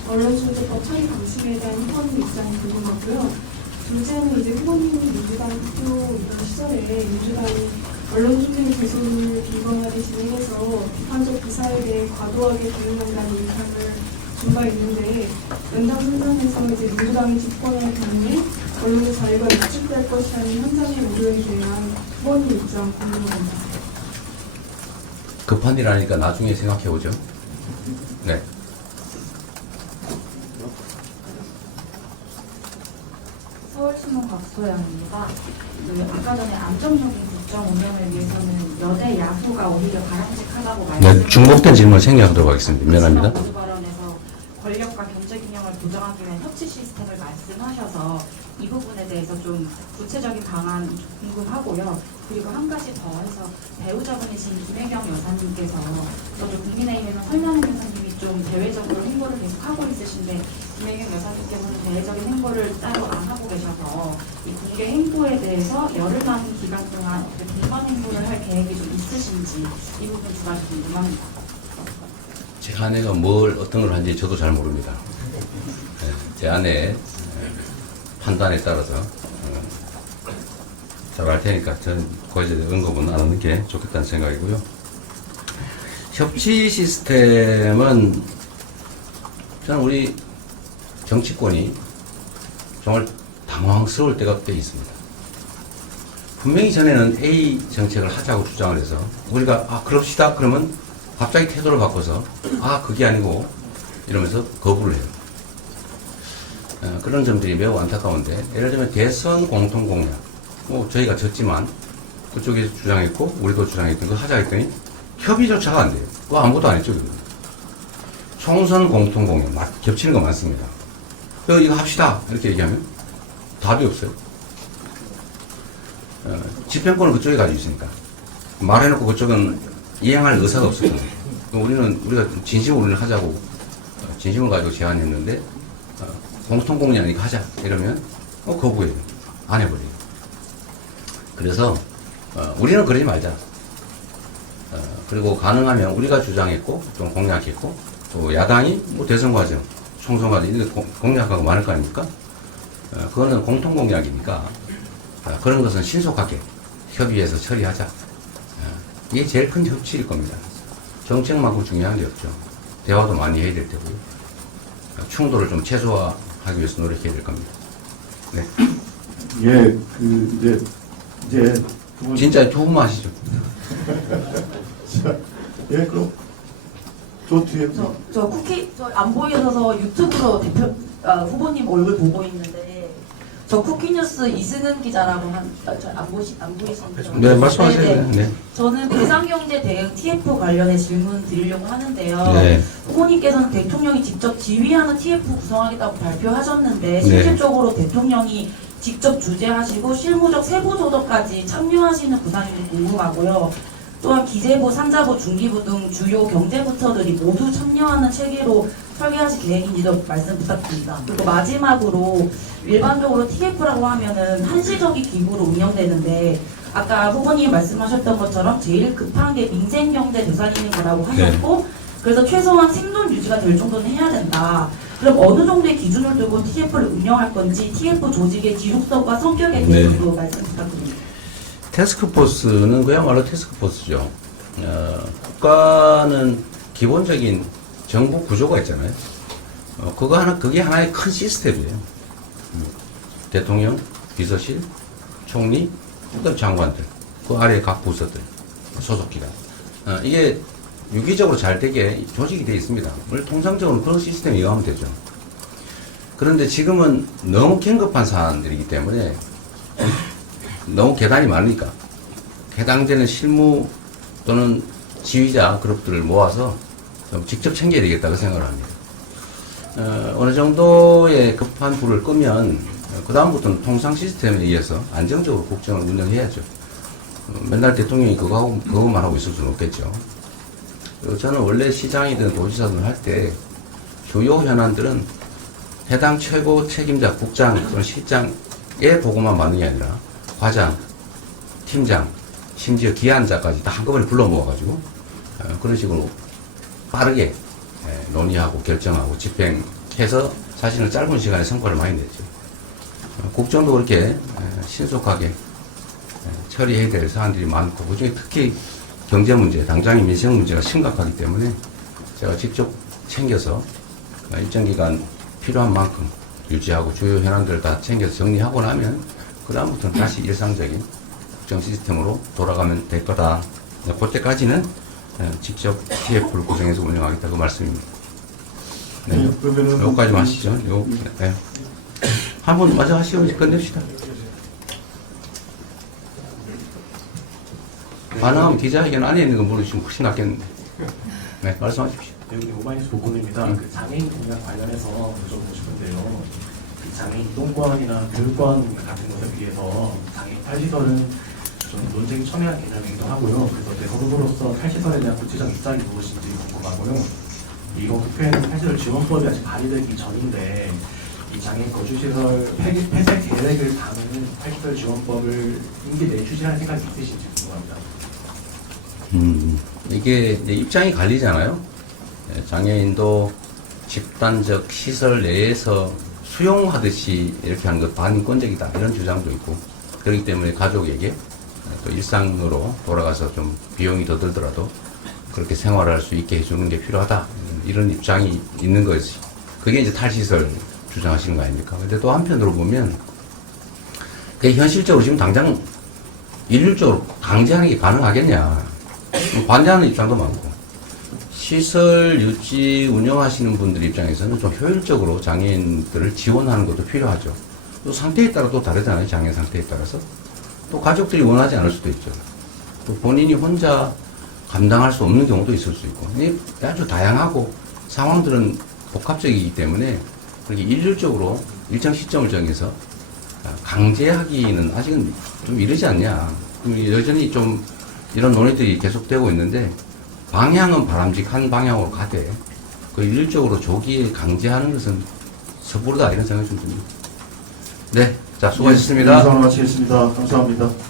언론중재법 처리 방식에 대한 후보님 입장이 궁금하고요. 둘째는 이제 후보님이 민주당 대표 이런 시절에 민주당이 언론중재 개선을 빈번하게 진행해서 비판적 기사에 대해 과도하게 대응한다는 인상을 준 바 있는데, 연장 선상에서 이제 민주당이 집권할 경우에 언론의 자유가 위축될 것이라는 현장의 우려에 대한 후보님 입장 궁금합니다. 급한 일 아니니까 나중에 생각해보죠. 네. 서울신문 박소영입니다. 아까 전에 안정적인 국정 운영을 위해서는 여대 야후가 오히려 바람직하다고 네, 중복된 질문 생략하도록 하겠습니다. 미안합니다. 모두 발언에서 권력과 경제 균형을 보장하기 위한 협치 시스템을 말씀하셔서 이 부분에 대해서 좀 구체적인 방안 궁금하고요. 그리고 한 가지 더 해서 배우자분이신 김혜경 여사님께서 저도 국민의힘에서 설명현 여사님이 좀 대외적으로 행보를 계속 하고 있으신데 김혜경 여사님께서는 대외적인 행보를 따로 안 하고 계셔서 이 공개 행보에 대해서 열흘 남은 기간 동안 공간 행보를 할 계획이 좀 있으신지 이 부분 두 가지 궁금합니다. 제 아내가 어떤 걸 하는지 저도 잘 모릅니다. 네, 제 아내의 판단에 따라서 잘할 테니까 저는 거기에 대해 언급은 안 하는 게 좋겠다는 생각이고요. 협치 시스템은 저는 우리 정치권이 정말 당황스러울 때가 꽤 있습니다. 분명히 전에는 A 정책을 하자고 주장을 해서 우리가 그럽시다 그러면 갑자기 태도를 바꿔서 그게 아니고 이러면서 거부를 해요. 그런 점들이 매우 안타까운데 예를 들면 대선 공통 공약 저희가 졌지만 그쪽에서 주장했고 우리도 주장했던 거 하자 했더니 협의조차가 안 돼요. 그거 아무것도 안 했죠. 총선 공통 공약 겹치는 거 많습니다. 이거 합시다 이렇게 얘기하면 답이 없어요. 집행권을 그쪽에 가지고 있으니까 말해놓고 그쪽은 이행할 의사가 없었거든요. 우리가 진심으로 하자고 진심을 가지고 제안했는데 공통 공약이니까 하자 이러면 거부해요. 안 해버려요. 그래서 우리는 그러지 말자. 그리고 가능하면 우리가 주장했고 좀 공약했고 또 야당이 대선 과정, 총선 과정 이렇게 공약하고 많을 거 아닙니까? 그거는 공통 공약이니까 그런 것은 신속하게 협의해서 처리하자. 이게 제일 큰 협치일 겁니다. 정책만큼 중요한 게 없죠. 대화도 많이 해야 될 테고요. 충돌을 좀 최소화하기 위해서 노력해야 될 겁니다. 네. 예, 이제 진짜 두 분만 하시죠. 예, 그럼 저 뒤에 저 안 보이셔서 유튜브로 후보님 얼굴 보고 있는데 저 쿠키뉴스 이승은 기자라고 안 보이시죠? 네, 말씀하세요. 네. 저는 비상경제 대응 TF 관련해 질문 드리려고 하는데요. 네. 후보님께서는 대통령이 직접 지휘하는 TF 구성하겠다고 발표하셨는데 네. 실질적으로 대통령이 직접 주재하시고 실무적 세부 조정까지 참여하시는 구상인지 궁금하고요. 또한 기재부, 산자부, 중기부 등 주요 경제부처들이 모두 참여하는 체계로 설계하실 계획인지도 말씀 부탁드립니다. 그리고 마지막으로 일반적으로 TF라고 하면은 한시적인 기구로 운영되는데 아까 후보님 말씀하셨던 것처럼 제일 급한 게 민생경제 대상인 거라고 하셨고 그래서 최소한 생존 유지가 될 정도는 해야 된다. 그럼 어느 정도의 기준을 두고 TF를 운영할 건지 TF 조직의 지속성과 성격에 대해서도 말씀 부탁드립니다. 태스크포스는 그야말로 태스크포스죠. 국가는 기본적인 정부 구조가 있잖아요. 그게 하나의 큰 시스템이에요. 대통령, 비서실, 총리, 그다음 장관들, 그 아래 각 부서들, 소속기관. 이게 유기적으로 잘 되게 조직이 되어 있습니다. 원래 통상적으로 그런 시스템이 이용하면 되죠. 그런데 지금은 너무 긴급한 사안들이기 때문에 너무 계단이 많으니까 해당되는 실무 또는 지휘자 그룹들을 모아서 좀 직접 챙겨야 되겠다고 생각을 합니다. 어느 정도의 급한 불을 끄면 그 다음부터는 통상 시스템에 의해서 안정적으로 국정을 운영해야죠. 맨날 대통령이 그거만 하고 있을 수는 없겠죠. 저는 원래 시장이든 도지사든 할 때 주요 현안들은 해당 최고 책임자 국장 또는 실장의 보고만 받는 게 아니라 과장, 팀장, 심지어 기한자까지 다 한꺼번에 불러 모아가지고 그런 식으로 빠르게 논의하고 결정하고 집행해서 사실은 짧은 시간에 성과를 많이 냈죠. 국정도 그렇게 신속하게 처리해야 될 사안들이 많고 그중에 특히 경제 문제, 당장의 민생 문제가 심각하기 때문에 제가 직접 챙겨서 일정 기간 필요한 만큼 유지하고 주요 현안들을 다 챙겨서 정리하고 나면 그 다음부터는 다시 일상적인 국정 시스템으로 돌아가면 될 거다. 그때까지는 직접 TF를 구성해서 운영하겠다 그 말씀입니다. 네. 네, 그러면은 요거까지 마시죠. 네. 한번 마저 하시고 이제 끝냅시다. 가능하면 기자회견 안에 있는 거 물으시면 훨씬 낫겠는데. 네, 말씀하십시오. 여기 오마이뉴스 보고입니다. 그 장애인 공약 관련해서 여쭤보고 싶은데요. 그 장애인 이동권이나 교육권 같은 것에 비해서 장애인 탈시설은 좀 논쟁이 첨예한 개념이기도 하고요. 그래서 대소득으로서 탈시설에 대한 구체적 입장이 무엇인지 궁금하고요. 이번 국회에는 탈시설 지원법이 아직 발의되기 전인데 이 장애인 거주시설 폐쇄 계획을 담은 탈시설 지원법을 임기 내에 추진할 생각이 있으신지 궁금합니다. 이게 이제 입장이 갈리잖아요. 장애인도 집단적 시설 내에서 수용하듯이 이렇게 하는 것 반인권적이다 이런 주장도 있고, 그렇기 때문에 가족에게 또 일상으로 돌아가서 좀 비용이 더 들더라도 그렇게 생활할 수 있게 해주는 게 필요하다 이런 입장이 있는 거지. 그게 이제 탈시설 주장하시는 거 아닙니까? 근데 또 한편으로 보면 그게 현실적으로 지금 당장 일률적으로 강제하는 게 가능하겠냐 반대하는 입장도 많고, 시설 유지 운영하시는 분들 입장에서는 좀 효율적으로 장애인들을 지원하는 것도 필요하죠. 또 상태에 따라 또 다르잖아요. 장애 상태에 따라서. 또 가족들이 원하지 않을 수도 있죠. 또 본인이 혼자 감당할 수 없는 경우도 있을 수 있고. 이게 아주 다양하고 상황들은 복합적이기 때문에 그렇게 일률적으로 일정 시점을 정해서 강제하기는 아직은 좀 이르지 않냐. 여전히 좀 이런 논의들이 계속되고 있는데 방향은 바람직한 방향으로 가되 그 일률적으로 조기에 강제하는 것은 섣부르다 이런 생각이 좀 듭니다. 네, 자 수고하셨습니다. 인사 마치겠습니다. 감사합니다.